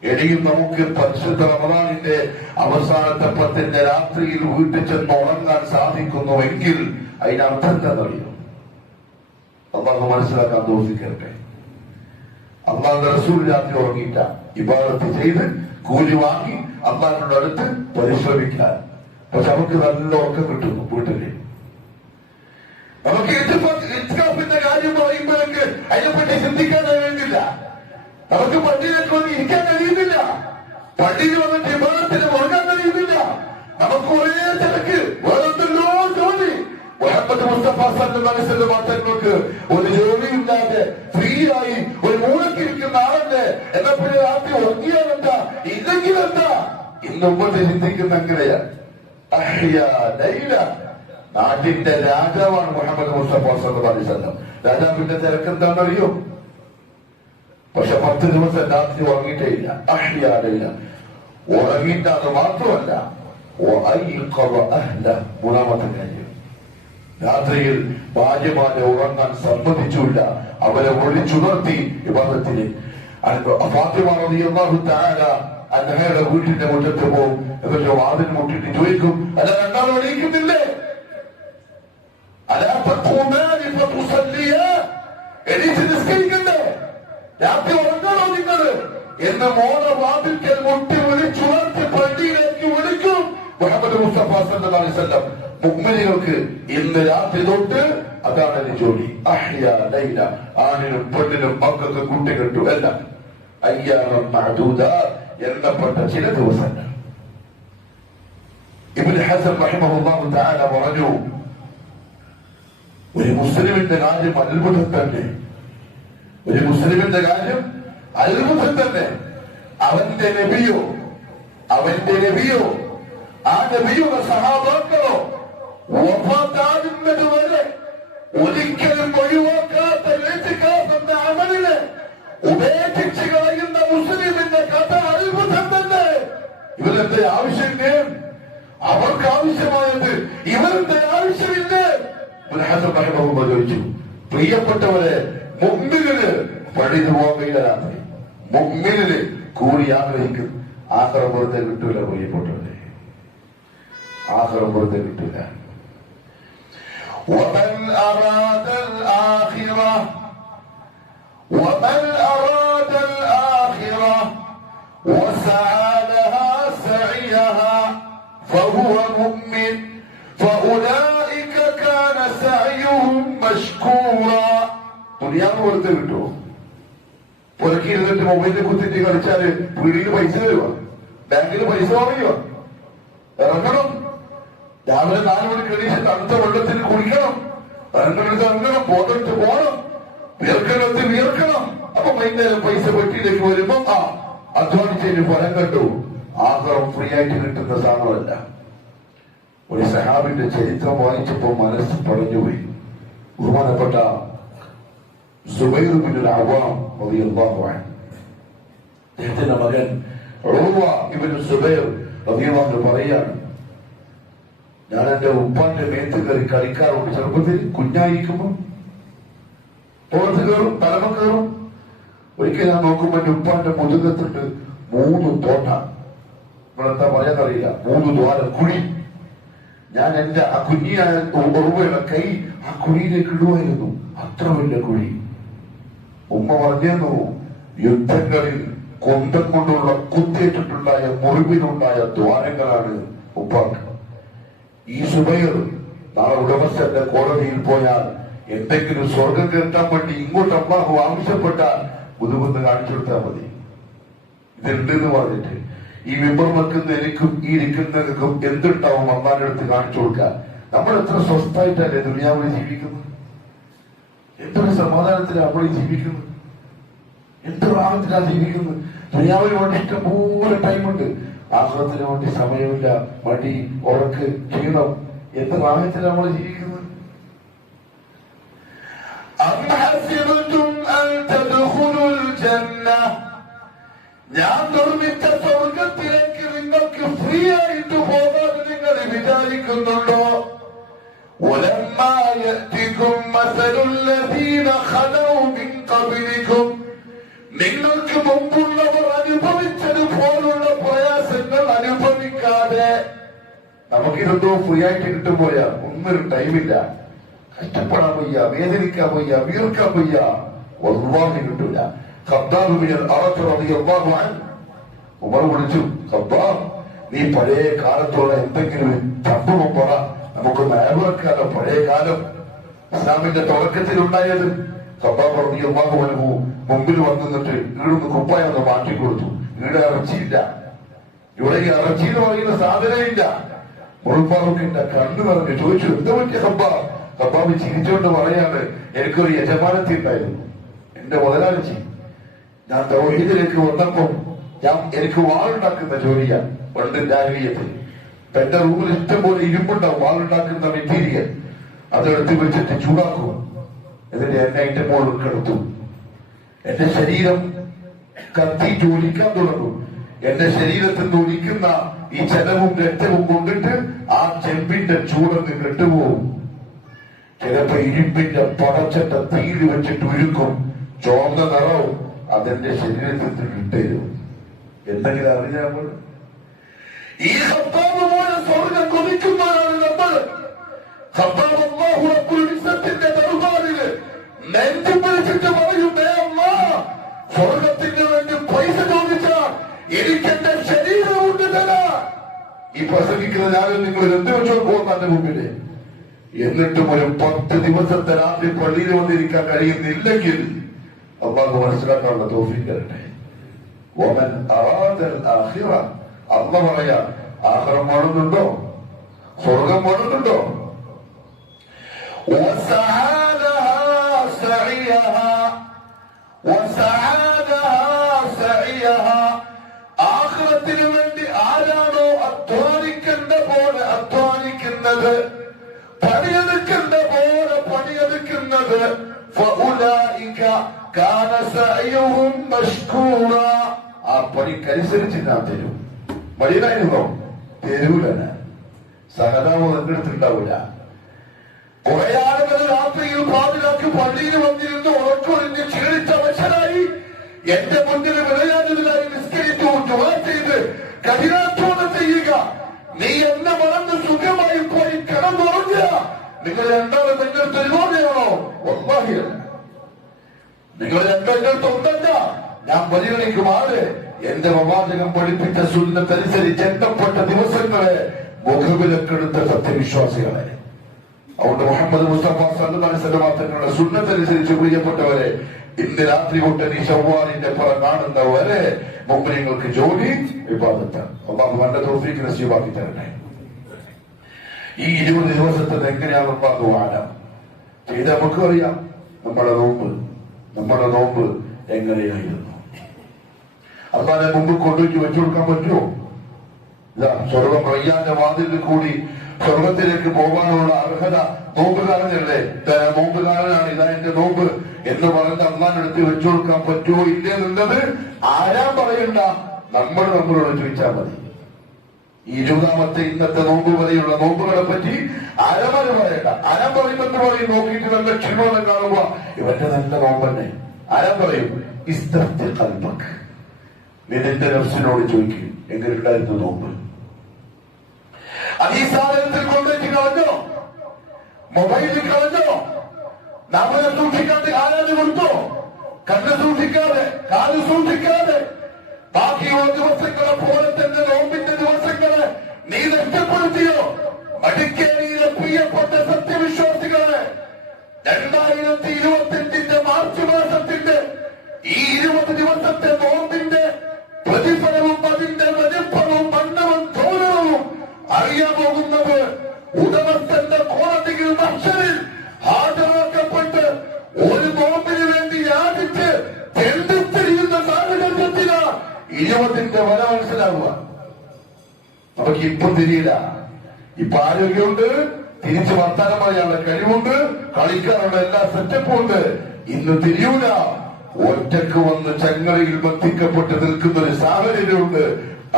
ഇനിയും നമുക്ക് പരിശുദ്ധ റമദാനിന്റെ അവസാനത്തെ 10 രാത്രിയിൽ വീട്ടിൽ ചെന്ന് ഉറങ്ങാൻ സാധിക്കുന്നുവെങ്കിൽ അതിനർത്ഥം എന്താണെന്നറിയോ? അള്ളാഹു മനസ്സിലാക്കാൻ ദോഷിക്കട്ടെ. അള്ളാഹുന്റെ റസൂൽ രാത്രി ഉറങ്ങിയിട്ട ഇബാദത്ത് ചെയ്ത് കൂലി വാങ്ങി അള്ളാഹിനോട് അടുത്ത് പരിശ്രമിക്കാൻ. പക്ഷെ നമുക്ക് നല്ല ഉറക്കം കിട്ടുന്നു വീട്ടില്. നമുക്ക് ഇത്കാഫിന്റെ കാര്യം പറയുമ്പോഴേക്ക് അതിനെപ്പറ്റി ചിന്തിക്കാൻ കഴിയുന്നില്ല. നമുക്ക് പള്ളിയിലേക്ക് വന്ന് ഇരിക്കാൻ കഴിയുന്നില്ല. പള്ളിയിൽ വന്നിട്ട് ഇബാദത്തിന് ഉറങ്ങാൻ കഴിയുന്നില്ല. നമുക്ക് ഒരേ തിരക്ക്, വേറെന്തല്ലോ ജോലി. മുഹമ്മദ് മുസ്തഫ സല്ലല്ലാഹു അലൈഹി വസല്ലം തങ്ങൾക്ക് ഒരു ജോലിയില്ലാതെ ഫ്രീ ആയി ഒരു മൂലക്കിരിക്കുന്ന ആളുണ്ട്. എന്നപ്പോഴും രാത്രി ഉറങ്ങിയാലെന്താ, ഇല്ലെങ്കിലെന്താ? ഇന്ന് മുമ്പ് ചിന്തിക്കുന്ന അങ്ങനെയാണ്. അഹ്യാ ലൈല, നാട്ടിന്റെ രാജാവാണ് മുഹമ്മദ് മുസ്തഫ സല്ലല്ലാഹു അലൈഹി വസല്ലം. രാജാവിന്റെ തിരക്കെന്താണെന്നറിയോ? പക്ഷെ 10 ദിവസം രാത്രി ഉറങ്ങിയിട്ടേ ഇല്ല. അഹ്യാ ലൈല, ഉറങ്ങിയിട്ട് അത് മാത്രമല്ല, മൂന്നാമത്തെ കാര്യം, രാത്രിയിൽ ഭാര്യമാരെ ഉറങ്ങാൻ സമ്മതിച്ചില്ല. അവരെ വിളിച്ചുണർത്തി ഇബാദത്തിന്. ഫാത്തിമ റളിയല്ലാഹു തആല അൻഹയുടെ വീട്ടിന്റെ മുറ്റത്ത് പോകും. എന്നിട്ട് വാതിൽ മുട്ടിട്ട് ചോദിക്കും, അല്ല രണ്ടാളും എണീക്കുന്നില്ലേ? എണീച്ച് നിസ്കരിക്കണ്ടേ? രാത്രി ഉറങ്ങണോ നിങ്ങൾ എന്ന് മോനെ വാതിൽക്കൽ മുട്ടി വിളിച്ചുണർത്തി പള്ളിയിലേക്ക് വിളിക്കും മുഹമ്മദ് മുസ്തഫ സല്ലല്ലാഹു അലൈഹി വസല്ലം. മുഅ്മിനീങ്ങൾക്ക് ഇന്ന് രാത്രി തൊട്ട് അതാണ് എന്റെ ജോലി. അഹ്യാ ലൈല, ആണിനും പെണ്ണിനും മക്കൾക്കും കുട്ടികൾക്കും എല്ലാം അയ്യാമം മഅദൂദാത്ത്, എണ്ണപ്പെട്ട ചില ദിവസങ്ങൾ. ഇബ്നു ഹസൻ റഹിമഹുല്ലാഹു തആല പറഞ്ഞു, ഒരു മുസ്ലിമിന്റെ കാര്യം അത്ഭുതം തന്നെ. ഒരു മുസ്ലിമിന്റെ കാര്യം അത്ഭുതം തന്നെ. അവന്റെ നബിയോ ആ നബിയുടെ സഹാബാക്കളോ വഫാത്താകുന്നത് വരെ ഒരിക്കലും ഒഴിവാക്കാത്ത എന്ന അമലിനെ ഉപേക്ഷിച്ച് കളയുന്ന മുസ്ലിമിന്റെ കഥ അത്ഭുതം തന്നെ. ഇവരെന്ത് ആവശ്യമില്ലേ? അവർക്ക് ആവശ്യമായത് ഇവരുടെ ആവശ്യമില്ലേ? ചോദിച്ചു, പ്രിയപ്പെട്ടവരെ, മുഅ്മിനിന് പണിതു പോകാൻ കഴിയില്ല. രാത്രി മുഅ്മിനിന് കൂലി ആഗ്രഹിക്കും. ആഖിറം വെറുതെ കിട്ടൂല. പ്രിയപ്പെട്ടവരെ, ആഖിറം വെറുതെ കിട്ടൂല. ومن أراد الآخرة وسعى لها سعيها فهو مؤمن فأولئك كان سعيهم مشكورا. ദുനിയാവ് വെറുതെ കിട്ടുമോ? പുറക്കിരുന്നിട്ട് മൊബൈലിൽ കുത്തിട്ട് കളിച്ചാല് വീടിന് പൈസ തരുക, ബാങ്കിൽ പൈസ വാങ്ങിയോ? ഇറങ്ങണം. രാവിലെ 4 മണിക്ക് എണീച്ച് തണുത്ത വെള്ളത്തിൽ കുളിക്കണം, ഇറങ്ങണം, ബോധെടുത്ത് പോകണം, വിയർക്കണത്തിൽ വിയർക്കണം. അപ്പൊ വൈകുന്നേരം പൈസ പെട്ടിയിലേക്ക് വരുമ്പോ അധ്വാനിച്ചതിന് ഫലം കണ്ടു. ആഹാരം ഫ്രീ ആയിട്ട് കിട്ടുന്ന സാധനമല്ല. ഒരു സഹാബിന്റെ ചരിത്രം വായിച്ചപ്പോ മനസ്സ് പടഞ്ഞുപോയി. ബഹുമാനപ്പെട്ട സുബൈർ ഇബ്നുൽ അവ്വാം റളിയല്ലാഹു അൻഹു, അദ്ദേഹത്തിന്റെ മകൻ ഉർവ ഇബ്നു സുബൈർ റളിയല്ലാഹു അൻഹു പറയാണ്, ഞാൻ എന്റെ ഉപ്പാന്റെ മേത്ത് കയറി കളിക്കാറുണ്ട്. ചെറുപ്പത്തിൽ കുഞ്ഞായിരിക്കുമ്പോ പുറത്ത് കയറും, തലമ കയറും. ഒരിക്കൽ ഞാൻ നോക്കുമ്പോ എന്റെ ഉപ്പാന്റെ മുതുകത്തുണ്ട് 3 തോട്ട. നിങ്ങളെന്താ പറയാന്നറിയില്ല, 3 ദ്വാരം കുഴി. ഞാൻ എന്റെ ആ കുഞ്ഞിയായ ഉറുവയുടെ കൈ ആ കുഴിയിലേക്ക് ഇടുമായിരുന്നു. അത്ര വലിയ കുഴി. ഉമ്മ പറഞ്ഞു, യുദ്ധങ്ങളിൽ കൊന്തം കൊണ്ടുള്ള കുത്തേറ്റിട്ടുണ്ടായ മുറിവിനുണ്ടായ ദ്വാരങ്ങളാണ് ഉപ്പാക്ക്. ഈ സുബൈർ നാളെ ഉടമസ്ഥന്റെ കോടതിയിൽ പോയാൽ എന്തെങ്കിലും സ്വർഗം കേട്ടാൻ വേണ്ടി ഇങ്ങോട്ട് അള്ളാഹു ആവശ്യപ്പെട്ടാൽ മുതുകൊന്ന് കാണിച്ചു കൊടുത്താൽ മതി. ഇതുണ്ടെന്ന് പറഞ്ഞിട്ട് ഈ മെമ്പർ വെക്കുന്ന എനിക്കും ഈ ഇരിക്കുന്നവർക്കും എന്തുണ്ടാവും അള്ളാന്റെ അടുത്ത് കാണിച്ചു കൊടുക്കാൻ. നമ്മൾ എത്ര സ്വസ്ഥായിട്ടല്ലേ ദുനിയാവിൽ ജീവിക്കുന്നത്? എന്തൊരു സമാധാനത്തിലാണ് നമ്മൾ ജീവിക്കുന്നത്? എന്ത് റാഹത്തിലാണ് ജീവിക്കുന്നത്. ദുനിയാവിന് വേണ്ടി ഇഷ്ടംപോലെ ടൈമുണ്ട്, ആഖിറത്തിന് വേണ്ടി സമയമില്ല. മടി, ഉറക്ക്, ക്ഷീണം. എന്ത് റാഹത്തിലാണ് നമ്മൾ ജീവിക്കുന്നത്. ഞാൻ നിർമ്മിച്ച സ്വർഗത്തിലേക്ക് നിങ്ങൾക്ക് ഫ്രീ ആയിട്ട് പോകാൻ നിങ്ങൾ വിചാരിക്കുന്നുണ്ടോ? നിങ്ങൾക്ക് മുമ്പുള്ളവർ അനുഭവിച്ചതുപോലുള്ള പ്രയാസങ്ങൾ അനുഭവിക്കാതെ, നമുക്കിതെന്തോ ഫ്രീ ആയിട്ട് കിട്ടുമ്പോഴാ ഒന്നൊരു ടൈമില്ല. കഷ്ടപ്പെടാൻ വയ്യ, വേദനിക്കാൻ വയ്യ, വീർക്കാൻ വയ്യ, വല്ലാഹി കിട്ടൂല. ഉമർ വിളിച്ചു, ഖബ്ബാബ് നീ പഴയ കാലത്തോടെ എന്തെങ്കിലും സംഭവം പറ, നമുക്ക് നേർവെക്കാലോ. പഴയ കാലം ഇസ്ലാമിന്റെ തുടക്കത്തിൽ ഉണ്ടായത്. ഖബ്ബാബ് റളിയല്ലാഹു അൻഹു മുമ്പിൽ വന്നിട്ട് ഈടുന്ന് കുപ്പായം ഒന്ന് മാറ്റിക്കൊടുത്തു. ഈടെ ഇറച്ചിയില്ല, ഇവിടെ ഇറച്ചി എന്ന് പറയുന്ന സാധനമില്ല. മുൾഫാറൂഖിന്റെ കണ്ണു നിറഞ്ഞു ചോദിച്ചു, എന്താ പറ്റിയ ഖബ്ബാബ്? ഖബ്ബാബ് ചിരിച്ചുകൊണ്ട് പറയാണ്, എനിക്കൊരു യജമാനത്തി ഉണ്ടായിരുന്നു, എന്റെ മുതലാളിച്ചി. ഞാൻ തൗഹീദിലേക്ക് വന്നപ്പോൾ എനിക്ക് വാളുണ്ടാക്കുന്ന ജോലിയാ പണ്ട് ജാഹിലിയ്യത്തിൽ. എന്റെ റൂമിൽ ഇഷ്ടംപോലെ ഇരുമ്പുണ്ടാവും, വാളുണ്ടാക്കുന്ന മെറ്റീരിയൽ. അതെടുത്ത് വെച്ചിട്ട് ചൂടാക്കും, എന്നിട്ട് എന്നെ അതിന്റെ മുകളിൽ കിടത്തും. എന്റെ ശരീരം കത്തിയിട്ട് ഒലിക്കാൻ തുടങ്ങും. എന്റെ ശരീരത്തിൽ നിന്ന് ഒലിക്കുന്ന ഈ ചെലവും രക്തവും കൊണ്ടിട്ട് ആ ചെമ്പിന്റെ ചൂടൊന്ന് കെട്ടുപോകും. ചിലപ്പോ ഇരുമ്പിന്റെ പടച്ചട്ട തീര് വെച്ചിട്ട് ഉരുക്കും, ചോന്ന നിറവും അതെന്റെ ശരീരത്തിൽ ഇട്ടേരും. എന്തെങ്കിലും അറിയാമോ? ഈ ഖബ്ബാബ് പോലെ സ്വർഗം കൊതിക്കുന്നവരാണ് നമ്മൾ. ഖബ്ബാബ് അല്ലാഹു റബ്ബുൽ ഇസ്സത്തിന്റെ ദർബാറില് നെഞ്ചു പിടിച്ചിട്ട് പറയും, സ്വർഗത്തിന് വേണ്ടി പൈസ ചോദിച്ചാൽ എനിക്ക് എന്റെ ശരീരം കൊണ്ട് തരാം. ഈ പ്രസംഗിക്കുന്ന ഞാനും നിങ്ങൾ എന്ത് വെച്ചോ പോകുന്നതിന്റെ മുമ്പില്. എന്നിട്ടും ഒരു 10 ദിവസത്തെ രാത്രി പള്ളിയിൽ വന്നിരിക്കാൻ കഴിയുന്നില്ലെങ്കിൽ അള്ളാഹു മനസ്സിലാക്കാനുള്ള തൗഫീഖ് തരട്ടെ. വമൻ അറാദൽ ആഖിറ, അള്ളാഹു പറയാ, ആഖിറം വേണമെന്നുണ്ടോ? സ്വർഗം വേണമെന്നുണ്ടോ? ആഖിറത്തിന് വേണ്ടി ആരാണോ അധ്വാനിക്കേണ്ട പോലെ അധ്വാനിക്കുന്നത്, പണിയെടുക്കേണ്ട പോലെ പണിയെടുക്കുന്നത്, ആ പണിക്കനുസരിച്ച് ഞാൻ തരും. മടിയിലായിരുന്നോ? തരൂല. സഹതാവ് എന്നെടുത്തുണ്ടാവില്ല. കുറെ ആളുകൾ രാത്രിയിൽ പാതിരാക്കി പള്ളിയിൽ വന്നിരുന്ന് ഉറക്കൊഴിഞ്ഞ് ക്ഷീണിച്ചവശരായി എന്റെ മുന്നിൽ വിളയാനുള്ളതായി നിസ്കരിച്ചു ദുആ ചെയ്ത് കഠിനാധ്വാനം ചെയ്യുക. നീ എന്നെ മറന്ന് സുഖമായി പോയി കിടന്നുറങ്ങുക. നിങ്ങൾ രണ്ടാളും നിങ്ങൾ തരുവാണോ? വല്ലാഹിയല്ല. നിങ്ങൾ രണ്ടെണ്ണത്ത് ഉണ്ടല്ല, ഞാൻ പരിഗണിക്കുമാറ്. എന്റെ പ്രവാചകൻ പഠിപ്പിച്ച സുന്നത്തനുസരിച്ച് എണ്ണപ്പെട്ട ദിവസങ്ങളെ മുഖവിലക്കെടുത്ത സത്യവിശ്വാസികളെ. അതുകൊണ്ട് മുഹമ്മദ് മുസ്തഫ സല്ലല്ലാഹു അലൈഹി വസല്ലം തങ്ങളുടെ സുന്നത്തനുസരിച്ച് പ്രിയപ്പെട്ടവരെ, ഇന്ന് രാത്രി തൊട്ട് ഈ ശവ്വാലിന്റെ പുറം കാണുന്നവരെ മുമ്പ് നിങ്ങൾക്ക് ജോലി ഇബാദത്താണ്. അല്ലാഹു നല്ല തൗഫീഖ് നസീബാക്കി തരട്ടെ. ഈ 20 ദിവസത്തിന് എങ്ങനെയാണ് അല്ലാഹു ആലം ചെയ്ത് നമുക്കും അറിയാം. നമ്മുടെ നോമ്പ് എങ്ങനെയായിരുന്നു? അല്ലാഹുവിനെ മുമ്പ് കൊണ്ടുപോയി വെച്ചു കൊടുക്കാൻ പറ്റുമോ? ഇതാ സ്വർഗം റയ്യാന്റെ വാതിലിൽ കൂടി സ്വർഗത്തിലേക്ക് പോകാനുള്ള അർഹത നോമ്പുകാരനല്ലേ? നോമ്പുകാരനാണ്, ഇതാ എന്റെ നോമ്പ് എന്ന് പറഞ്ഞ് അള്ളാഹിനടുത്ത് വെച്ചു കൊടുക്കാൻ പറ്റുമോ ഇല്ലെന്നുള്ളത് ആരാ പറയണ്ട, നമ്മളോട് ചോദിച്ചാൽ മതി. ഈ 20ാമത്തെ ഇന്നത്തെ നോമ്പ് വരെയുള്ള നോമ്പുകളെ പറ്റി അരമന പറയണ്ട. അരം പറയുമെന്ന് പറയും, നോക്കിയിട്ട് നല്ല ക്ഷീണമെന്ന് കാണുമ്പോ ഇവന്റെ നല്ല നോമ്പന്നെ. അരം പറയും, ഇസ്തഫ്തി ഖൽബക്, നീ നിന്റെ നഫ്സിനോട് ചോദിക്കും എങ്ങനെയുണ്ടായിരുന്നു നോമ്പ്. അത് ഈ സാധനത്തിൽ കൊണ്ടുവച്ച് കളഞ്ഞോ? മൊബൈലിൽ കളഞ്ഞോ? നമ്മളെ സൂക്ഷിക്കാതെ ആരാധന കൊടുത്തോ? കണ്ണ് സൂക്ഷിക്കാതെ, കാല് സൂക്ഷിക്കാതെ, ബാക്കിയുള്ള ദിവസങ്ങളെ പോലെ തന്നെ നോമ്പിന്റെ ദിവസങ്ങളെ നീ നഷ്ടപ്പെടുത്തിയോ? മടിക്കേരിയിലെ പ്രിയപ്പെട്ട സത്യവിശ്വാസികളെ, 2025 മാർച്ച് മാസത്തിന്റെ ഈ 20 ദിവസത്തെ നോമ്പിന്റെ പ്രതിഫലവും അതിന്റെ വലിപ്പവും വണ്ണവും തോന്നവും അറിയാൻ പോകുന്നത് ഉടമസ്ഥന്റെ കോടതിയിൽ മഹ്ശറിൽ ഹാജരാക്കപ്പെട്ട് ഒരു നോമ്പിന് വേണ്ടി യാചിച്ച് തെണ്ടിത്തിരിയ ഇനിമത്തിന്റെ വില മനസ്സിലാവുക. നമുക്ക് ഇപ്പം തിരിയില്ല. ഇപ്പൊ ആരോഗ്യമുണ്ട്, തിരിച്ച് വർത്താനം പറയാനുള്ള കഴിവുണ്ട്, കളിക്കാനുള്ള എല്ലാ സെറ്റപ്പും ഉണ്ട്. ഇന്ന് തിരിയൂല. ഒറ്റക്ക് വന്ന് ചങ്ങലയിൽ ബന്ധിക്കപ്പെട്ട് നിൽക്കുന്ന ഒരു സാഹചര്യമുണ്ട്.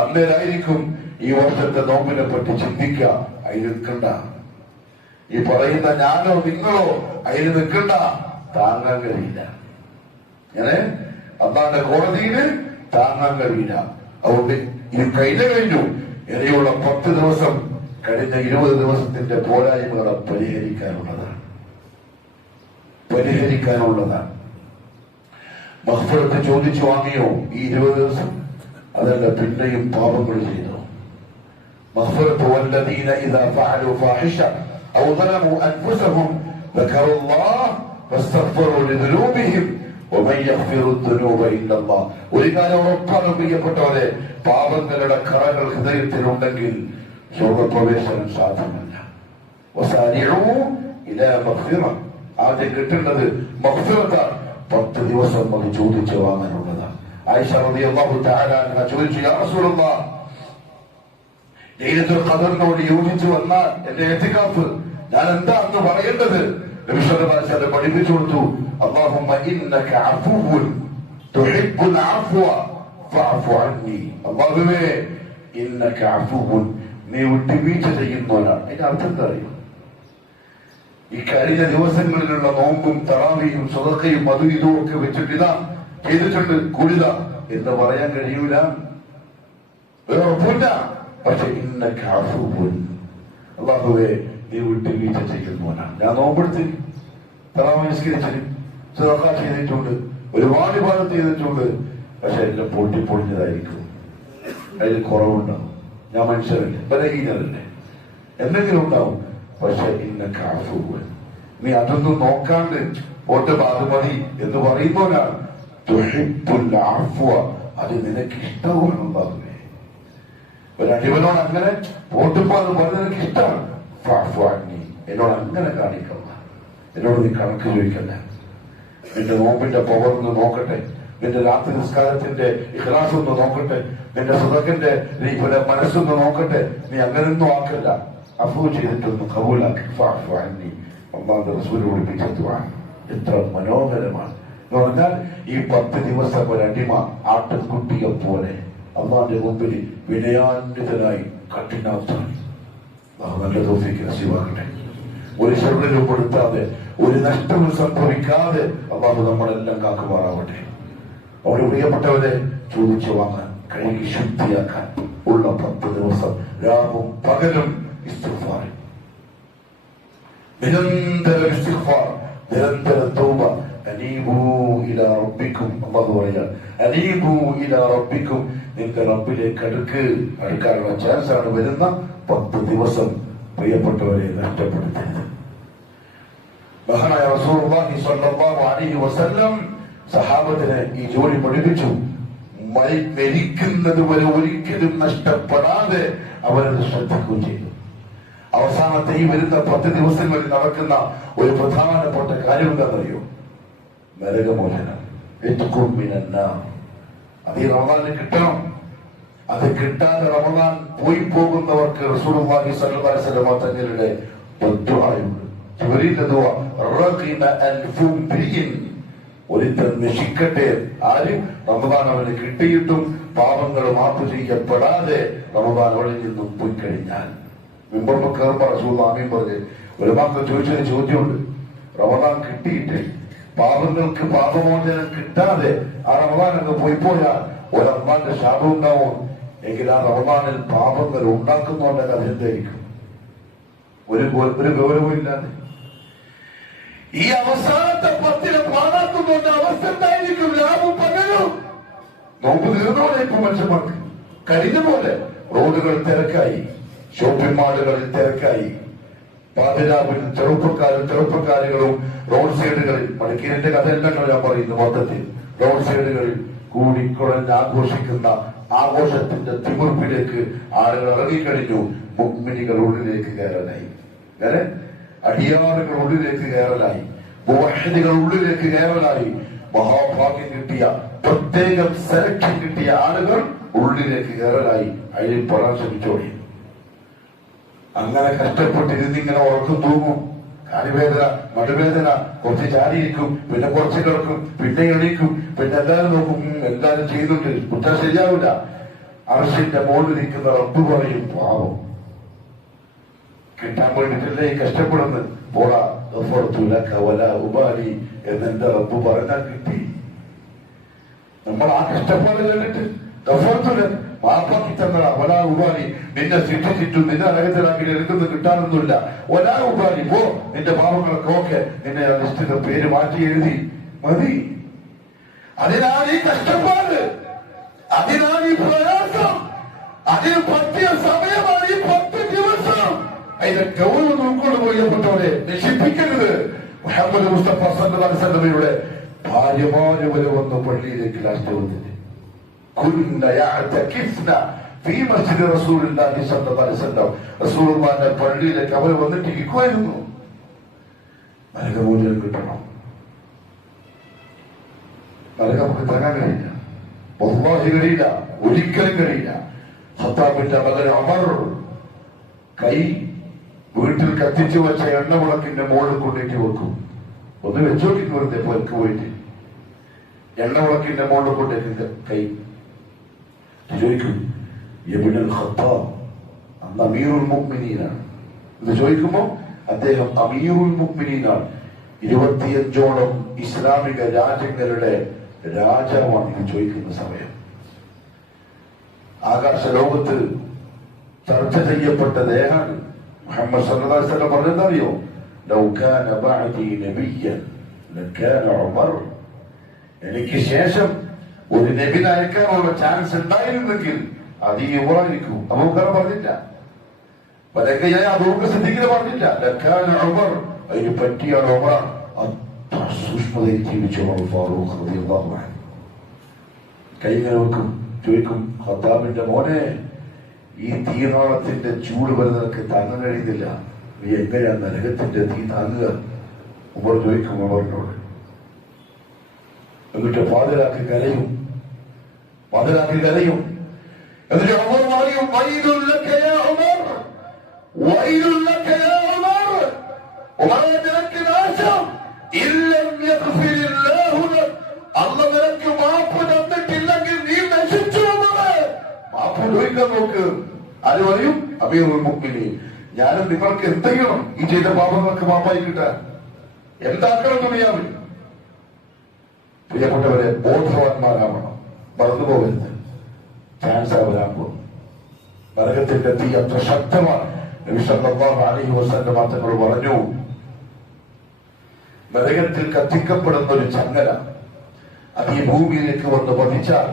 അന്നേരായിരിക്കും ഈ വർഷത്തെ നോമ്പിനെ പറ്റി ചിന്തിക്കുക. അതിൽ നിൽക്കണ്ട. ഈ പറയുന്ന ഞാനോ നിങ്ങളോ അതിൽ നിൽക്കണ്ട. താങ്ങാൻ കഴിയില്ല. ഇങ്ങനെ അന്നാന്റെ കോടതിയിൽ താങ്ങാൻ കഴിയില്ല. അതുകൊണ്ട് ഇത് കഴിഞ്ഞു. ഇനിയുള്ള 10 ദിവസം കഴിഞ്ഞ 20 ദിവസത്തിന്റെ പോരായ്മകളെ പരിഹരിക്കാനുള്ളതാണ്. മഗ്ഫിറത്ത് ചോദിച്ചു വാങ്ങിയോ ഈ 20 ദിവസം? അതല്ല, പിന്നെയും പാപങ്ങൾ ചെയ്തു. മഗ്ഫിറത്ത് വല്ലദീന ഇദാ ഫഅലു ഫാഹിഷ ഔ ളലമു അൻഫുസഹും ദക്കറുല്ലാഹ് ഫസ്തഗ്ഫിറു ലിദുനൂബിഹിം വമൻ യഗ്ഫിറു ദുനൂബ ഇല്ലല്ലാഹ്. ഒരു കാര്യം ഉറപ്പാണ് പ്രിയപ്പെട്ടവരെ, പാപങ്ങളുടെ കറകൾ ഹൃദയത്തിലുണ്ടെങ്കിൽ സ്വർഗപ്രവേശനം സാധ്യമല്ല. വസാരിഊ ഇലാ മഗ്ഫിറ. ആദ്യം കിട്ടേണ്ടത് മഗ്ഫിറത്താണ്. 10 ദിവസം അത് ചോദിച്ചു വാങ്ങാനുള്ളതാണ്. ആയിഷ റളിയല്ലാഹു തആല അൻഹ ചോദിച്ചു, യാ റസൂലല്ലാഹ്, ലൈലത്തുൽ ഖദറിനോട് യോജിച്ചു വന്നാൽ എന്റെ ഇഅ്തികാഫ് ഞാൻ എന്താ അന്ന് പറയേണ്ടത്? നബി സല്ലല്ലാഹു അലൈഹി വസല്ലം പഠിപ്പിച്ചു കൊടുത്തു, അല്ലാഹുമ്മ ഇന്നക അഫുവുൻ തുഹിബ്ബുൽ അഫ്വ ഫഅഫു അന്നി. അല്ലാഹുവേ, ഇന്നക അഫുവുൻ, നീ വിട്ടുവീഴ്ച ചെയ്യുന്നവനാണ്. അതിന്റെ അർത്ഥം എന്താ അറിയോ? ഈ കഴിഞ്ഞ ദിവസങ്ങളിലുള്ള നോമ്പും തറാവിയും സദഖയും അതും ഇതും ഒക്കെ വെച്ചിട്ട് ഇതാ ചെയ്തിട്ടുണ്ട് കൂടിത എന്ന് പറയാൻ കഴിയൂല. ഉറപ്പില്ല. പക്ഷെ ഇന്നക അഫുവുൻ, അല്ലാഹുവേ നീ വിട്ടുവീഴ്ച ചെയ്യുന്നവനാണ്. ഞാൻ നോമ്പെടുത്ത് തറാവി നിസ്കരിച്ചിട്ട് സദഖ ചെയ്തിട്ടുണ്ട്, ഒരുപാട് ഇബാദത്ത് ചെയ്തിട്ടുണ്ട്. പക്ഷെ എല്ലാം പൊട്ടിപ്പൊളിഞ്ഞതായിരിക്കും. അതിൽ കുറവുണ്ടാവും. ഞാൻ മനുഷ്യരല്ലേ, ബലഹീനരല്ലേ, എന്തെങ്കിലും ഉണ്ടാവും. പക്ഷെ ഇന്നക അഫുവൻ, നീ അതൊന്നും നോക്കാണ്ട് പോട്ട് ബാധുമതി എന്ന് പറയുന്നവനാണ്. തുഹിബ്ബുൽ അഫ്വ, അത് നിനക്ക് ഇഷ്ടവുമാണുണ്ടാകുന്നേ. ഒരടിവനോട് അങ്ങനെ പോട്ടുപ്പാന്ന് പറഞ്ഞ നിനക്ക് ഇഷ്ടമാണ്. ഫഅഫു അന്നി, എന്നോട് അങ്ങനെ കാണിക്കല്ല. എന്നോട് നീ കണക്ക് ചോദിക്കല്ല. നിന്റെ നോമ്പിന്റെ പവർ ഒന്ന് നോക്കട്ടെ, നിന്റെ രാത്രി നിസ്കാരത്തിന്റെ ഇഖ്ലാസ് ഒന്ന് നോക്കട്ടെ, നിന്റെ സുഖത്തിന്റെ മനസ്സൊന്ന് നോക്കട്ടെ. നീ അങ്ങനെയൊന്നും ആക്കല്ല. അഫൂ ചെയ്തിട്ടൊന്ന് കബൂലാക്കി. ഫഅഫു അന്നി, അല്ലാഹുവിന്റെ റസൂൽ പഠിപ്പിച്ച ദുആ എത്ര മനോഹരമാണ് എന്ന് പറഞ്ഞാൽ, ഈ 10 ദിവസം ഒരടിമ ആട്ടിൻകുട്ടിയെ പോലെ അള്ളാന്റെ മുമ്പിൽ വിനയാന്വിതനായി കഠിനാധ്വാനി. നല്ല തൗഫീഖ് നസീബാക്കട്ടെ. ഒരു ശബ്ദവും പെടുത്താതെ, ഒരു നഷ്ടവും സംഭവിക്കാതെ അള്ളാഹു നമ്മളെല്ലാം കാക്കുമാറാവട്ടെ. അവിടെ പ്രിയപ്പെട്ടവരെ, ചോദിച്ചു വാങ്ങാൻ, കഴുകി ശുദ്ധിയാക്കാൻ ഉള്ള 10 ദിവസം രാവും പകലും ഇസ്തിഗ്ഫാർ, നിരന്തരം ഇസ്തിഗ്ഫാർ, നിരന്തരം തൗബ. അനീബൂ ഇലാ റബ്ബിക്കും, അല്ലാഹു പറയാ, അനീബൂ ഇലാ റബ്ബിക്കും, നിന്റെ റബ്ബിലേക്ക് അടുക്കാനുള്ള ചാൻസ് ആണ് വരുന്ന 10 ദിവസം. പ്രിയപ്പെട്ടവരെ, നഷ്ടപ്പെടുത്തരുത്. മഹാനായ റസൂലുള്ളാഹി സ്വല്ലല്ലാഹു അലൈഹി വസല്ലം സഹാബത്തിനെ ഈ ജോലി പഠിപ്പിച്ചു. മരിക്കുന്നത് വരെ ഒരിക്കലും നഷ്ടപ്പെടാതെ അവരത് ശ്രദ്ധിക്കുകയും ചെയ്തു. അവസാനത്തെ ഈ വരുന്ന 10 ദിവസങ്ങളിൽ നടക്കുന്ന ഒരു പ്രധാനപ്പെട്ട കാര്യം എന്താണെന്നറിയോ? നരകമോചനം. അത് ഈ റമദാനിന് കിട്ടണം. അത് കിട്ടാതെ റമദാൻ പോയി പോകുന്നവർക്ക് റസൂലുള്ളാഹി സ്വല്ലല്ലാഹു അലൈഹി വസല്ലം തങ്ങളുടെ ദുആയുണ്ട്. ജിബ്രീലിന്റെ ദുആ, റഖിമ അൽഫും ബിഇൻ, ഒരുത്തൻ നശിക്കട്ടെ. ആരും റമദാൻ അവന് കിട്ടിയിട്ടും പാപങ്ങൾ മാപ്പ് ചെയ്യപ്പെടാതെ റമദാൻ അവളിൽ നിന്നും പോയി കഴിഞ്ഞാൽ. മുമ്പ് കയറുമ്പോ റസൂലുള്ളാഹി ആമീൻ പറഞ്ഞ് ഒരു മക്കൾ ചോദിച്ചൊരു ചോദ്യമുണ്ട്. റമദാൻ കിട്ടിയിട്ട് പാപങ്ങൾക്ക് പാപമോചനം കിട്ടാതെ ആ റമദാൻ അങ്ങ് പോയാൽ ഒരു അള്ളാന്റെ ശാപം ഉണ്ടാവും. എങ്കിൽ ആ റമദാനിൽ പാപങ്ങൾ ഉണ്ടാക്കുന്നവന്റെ കഥ എന്തായിരിക്കും? ഒരു ഗൗരവം ഇല്ലാതെ ഈ അവസാനത്തെ 10 പാടാത്തുന്നവന്റെ അവസ്ഥ എന്തായിരിക്കും? ലാഭം പകരും. നോമ്പ് തീർന്നോടെ ഇപ്പൊ മനുഷ്യന്മാർക്ക് കഴിഞ്ഞ പോലെ റോഡുകൾ തിരക്കായി, ഷോപ്പിംഗ് മാളുകളിൽ തിരക്കായി, പാതിരാവിൽ ചെറുപ്പക്കാരികളും റോഡ് സൈഡുകളിൽ, മണിക്കൂറിന്റെ കഥയല്ലല്ലോ ഞാൻ പറയുന്നു, മൊത്തത്തിൽ റോഡ് സൈഡുകളിൽ കൂടിക്കുഴഞ്ഞ് ആഘോഷിക്കുന്ന ആഘോഷത്തിന്റെ തിമിർപ്പിലേക്ക് ആളുകൾ ഇറങ്ങിക്കഴിഞ്ഞു. മുഅ്മിനീകൾ ഉള്ളിലേക്ക് കയറാനായി, അടിയാറുകൾ ഉള്ളിലേക്ക് കയറലായി, മുവഹ്ഹിദുകൾ ഉള്ളിലേക്ക് കയറലായി, മഹാഭാഗ്യം കിട്ടിയ പ്രത്യേകം സെലക്ഷൻ കിട്ടിയ ആളുകൾ ഉള്ളിലേക്ക് കയറലായി അതിൽ പെടാൻ ശ്രമിച്ചോടി. അങ്ങനെ കഷ്ടപ്പെട്ടിരുന്നിങ്ങനെ ഉറക്കം തൂങ്ങും, കാലുവേദന, നടുവേദന, കുറച്ച് ചാരിയിരിക്കും, പിന്നെ കുറച്ച് കിടക്കും, പിന്നെ എണീക്കും, പിന്നെ എല്ലാവരും നോക്കും, എല്ലാവരും ചെയ്യുന്നുണ്ട്, കുറ്റം ശരിയാവില്ല. അർശിന്റെ മുകളിൽ നിൽക്കുന്ന റബ്ബ് പറയും, പാവം കിട്ടാൻ വേണ്ടിട്ടല്ലേ കഷ്ടപ്പെടുന്നത്, പോടാ വല ഉപാലി എന്നെന്റെ റബ്ബ് പറഞ്ഞാൽ കിട്ടി. നമ്മൾ ആ കഷ്ടപ്പാട് കണ്ടിട്ട് മാപ്പാക്കി തന്നടാ വലാ ഉപാലി, നിന്നെ ശിക്ഷിച്ചിട്ടും നിന്നെ നരകത്തിലാക്കി എടുക്കുന്നത് കിട്ടാനൊന്നുമില്ല. വലാ ഉപാലി, പോ, നിന്റെ പാപങ്ങളൊക്കെ ഓക്കെ, നിന്നെ ആ ലിസ്റ്റിന്റെ പേര് മാറ്റി എഴുതി മതി. അതിനാണ് ഈ കഷ്ടപ്പാട്, അതിനാണ് ഈ പ്രയാസം, അതിന് പറ്റിയ സമയമാണ് ഈ 10 ദിവസം. അതിന്റെ ഗൗരവം ഉൾക്കൊണ്ട് പോയപ്പെട്ടവരെ നശിപ്പിക്കരുത്. മുഹമ്മദ് മുസ്തഫ സല്ലല്ലാഹു അലൈഹി വസല്ലമയുടെ ഭാര്യമാര് വരെ വന്ന് പള്ളിയിലേക്ക് ലാസ്റ്റ് വന്നിട്ട് റസൂലുള്ളാഹിന്റെ പള്ളിയിലേക്ക് അവർ വന്നിട്ട് ഇരിക്കുമായിരുന്നു. നരകമോചനം കിട്ടണം, നരകം നമുക്ക് താങ്ങാൻ കഴിയില്ല, വല്ലാഹി കഴിയില്ല, ഒരിക്കലും കഴിയില്ല. ഖത്താബിന്റെ മകൻ ഉമർ കൈ വീട്ടിൽ കത്തിച്ചു വെച്ച എണ്ണവിളക്കിന്റെ മുകളിൽ കൊണ്ടിട്ട് വെക്കും. ഒന്ന് വെച്ചോക്കി വെറുതെ പോർക്ക് പോയിട്ട് എണ്ണവിളക്കിന്റെ മുകളിൽ കൊണ്ടിട്ട് കൈ ചോദിക്കും, ഇബ്നുൽ ഖത്താബ് അന്ന് അമീറുൽ മുഅ്മിനീനാണ്. ഇത് ചോദിക്കുമ്പോ അദ്ദേഹം അമീറുൽ മുഅ്മിനീനാണ്, 25ഓളം ഇസ്ലാമിക രാജ്യങ്ങളുടെ രാജാവാണ്. ഇത് ചോദിക്കുന്ന സമയം ആകാശ ലോകത്ത് ചർച്ച ചെയ്യപ്പെട്ട ദേഹാണ്. മുഹമ്മദ് സല്ലല്ലാഹു അലൈഹി വസല്ലം പറഞ്ഞതറിയോ, ലൗ കാന ബഅദി നബിയ്യൻ ലകാന ഉമർ, എനിക്ക് ശേഷം ഒരു നബിനെ അയക്കാനുള്ള ചാൻസ് ഉണ്ടായിരുന്നെങ്കിൽ അത് ഈ ഉമറായിരിക്കും. അബൂബക്കർ പറഞ്ഞില്ല, വലക്കയായ അബൂബക്കർ സിദ്ദീഖിനെ പറഞ്ഞില്ല, ലകാന ഉമർ, അതിന് പറ്റിയാണ് ഉമർ. അത്ര സൂക്ഷ്മതയിൽ ജീവിച്ചു ഉമർ ഫാറൂഖ് റളിയല്ലാഹു അൻഹു. കൈങ്ങനെ വെക്കും, ചോദിക്കും, ഖത്താബിന്റെ മോനെ, ഈ തീനാളത്തിന്റെ ചൂട് വരുന്നതൊക്കെ താങ്ങാൻ കഴിയുന്നില്ല, നീ എങ്ങനെയാ നരകത്തിന്റെ തീ താങ്ങുക? ഉമർ ചോദിക്കും ഉമറിനോട്. എന്നിട്ട് പാതിരാക്കി കരയും, പാതിരാക്കി കരയും. എന്നിട്ട് ഉമർ പറയും, വൈലുൽ ലക യാ ഉമർ, വൈലുൽ ലക യാ ഉമർ, ഉമറേ നിനക്ക് നാശം, ഇല്ലം യഗ്ഫിരില്ലാഹു ലക, അല്ലാഹു നിനക്ക് മാപ്പ് തന്നിട്ടില്ലെങ്കിൽ നീ നശിച്ചു. മാപ്പ് ചോദിക്കാൻ നോക്ക്. ആര് പറയും? അമീറുൽ മുഅ്മിനീൻ. ഞാനും നിങ്ങൾക്ക് എന്തെങ്കിലും ഈ ചെയ്ത പാപങ്ങൾക്ക് മാപ്പായി കിട്ടാൻ എന്താക്കണം ദുനിയാവിൽ? പ്രിയപ്പെട്ടവരെ, ബോധവാന്മാരാവണം, മറന്നു പോകരുത്. ചാൻസ് വരാൻ പോകും. നരകത്തിന്റെ തീ അത്ര ശക്തമാണ്. നബി സല്ലല്ലാഹു അലൈഹി വസല്ലം തങ്ങൾ പറഞ്ഞു, നരകത്തിൽ കത്തിക്കപ്പെടുന്ന ഒരു ചങ്ങല അത് ഈ ഭൂമിയിലേക്ക് വന്ന് പതിച്ചാൽ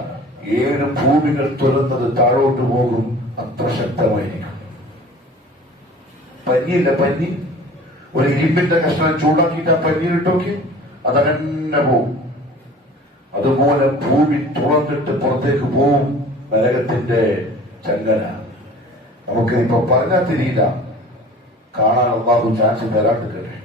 7 ഭൂമികൾ തുറന്നത് താഴോട്ട് പോകും. അത്ര ശക്തമായിരിക്കും. പഞ്ഞിയില്ല, പഞ്ഞി, ഒരു ഇരുമ്പിന്റെ കഷ്ണം ചൂടാക്കിയിട്ട് ആ പഞ്ഞിയിട്ടോക്കി അതങ്ങനെ പോവും. അതുപോലെ ഭൂമി തുറന്നിട്ട് പുറത്തേക്ക് പോവും നരകത്തിന്റെ ചങ്ങല. നമുക്കിതിപ്പോ പറഞ്ഞാൽ തിരിയില്ല, കാണാൻ അല്ലാഹു ചാൻസ് തരാണ്ട് കേട്ടെ.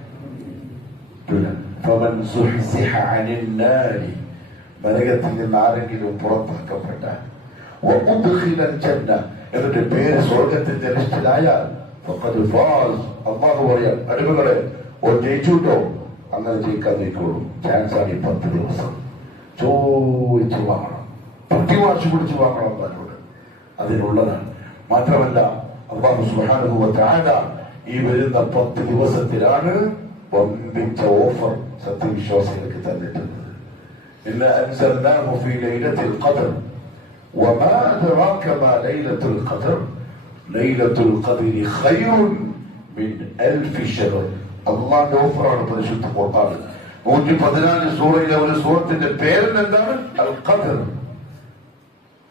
നരകത്തിൽ നിന്ന് ആരെങ്കിലും പുറത്താക്കപ്പെട്ടാൽ, എന്നിട്ട് പേര് സ്വർഗത്തിന്റെ ലിസ്റ്റിലായാൽ, അള്ളാഹു പറയാം, അടിമകളെ ജയിച്ചുട്ടോ, അങ്ങനെ ജയിക്കാൻ ജയിക്കോളൂ. ചാൻസ് ആണ് ഈ 10 ദിവസം. ചോദിച്ചു വാങ്ങണം, പ്രതിവാശി പിടിച്ചു വാങ്ങണം എന്നോട്, അതിനുള്ളതാണ്. മാത്രമല്ല അല്ലാഹു സുബ്ഹാനഹു വ തആല ഈ വരുന്ന 10 ദിവസത്തിലാണ് വമ്പിച്ച ഓഫർ സത്യവിശ്വാസികൾക്ക് തന്നിട്ടുള്ളത്. إنا أنزلناه في ليلة القدر وما أدراك ما ليلة القدر ليلة القدر خير من 1000 شهر. അള്ളാന്റെ ഓഫറാണ് പരിശുദ്ധ ഖുർആൻ. 114 സൂറയിലെ ഒരു സൂറത്തിന്റെ പേരിന് എന്താണ്? അൽ ഖദർ.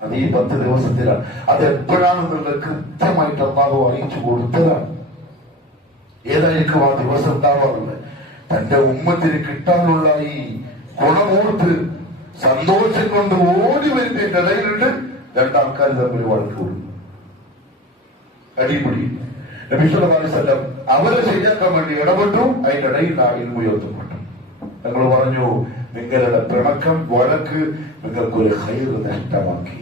അത് ഈ 10 ദിവസത്തിലാണ്. അത് എപ്പോഴാണെന്നുള്ളത് കൃത്യമായിട്ട് അള്ളാഹു അറിയിച്ചു കൊടുത്തതാണ്. ഏതായിരിക്കും ആ ദിവസം ഉണ്ടാവാറുള്ളത്? തന്റെ ഉമ്മത്തിന് കിട്ടാനുള്ള ഈ ഗുണമോർത്ത് സന്തോഷം കൊണ്ട് ഓടി വരുന്നതിന്റെ ഇടയിലുണ്ട് 2 ആൾക്കാർ തമ്മിൽ വഴക്ക് കൂടും, അടിപിടി. നബി സല്ലല്ലാഹു അലൈഹി വസല്ലം അവരെ ശരിയാക്കാൻ വേണ്ടി ഇടപെട്ടു. അതിന്റെ ഇടയിൽ ഇൽമു ഉയർത്തപ്പെട്ടു. ഞങ്ങൾ പറഞ്ഞു, നിങ്ങളുടെ പിണക്കം വഴക്ക് നിങ്ങൾക്കൊരു ഹൈറ് നഷ്ടമാക്കി.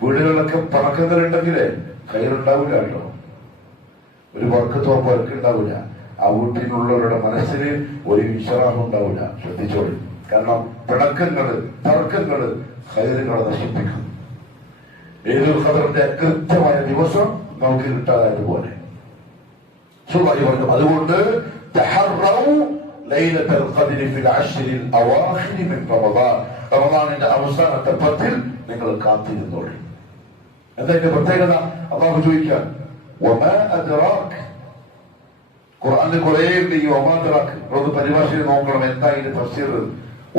വീടുകളിലൊക്കെ പിണക്കങ്ങളുണ്ടെങ്കിൽ ഹൈറുണ്ടാവില്ല കേട്ടോ, ഒരു വർക്കത്തോ വർക്കുണ്ടാവില്ല. ആ വീട്ടിലുള്ളവരുടെ മനസ്സിന് ഒരു വിശ്വാസം ഉണ്ടാവില്ല. ശ്രദ്ധിച്ചോളൂ. കാരണം പിണക്കങ്ങള് തർക്കങ്ങള് ഹൈറുകളെ നശിപ്പിക്കും. ഈദുൽ ഖദറിന്റെ കൃത്യമായ ദിവസം നമുക്ക് കിട്ടാതായതുപോലെ പറഞ്ഞു. അതുകൊണ്ട് റമദാനിന്റെ അവസാനത്തെ 10 നിങ്ങൾ കാത്തിരുന്നോളൂ. എന്താ എന്റെ പ്രത്യേകത? അള്ളാഹു ചോദിക്കാൻ ഖുർആനിൽ കുറെ ഉണ്ട് ഈ ഒമാ അദ്റാഖ്. അത് പരിഭാഷയിൽ നോക്കണം എന്താ ഇതിന്റെ തഫ്സീർ.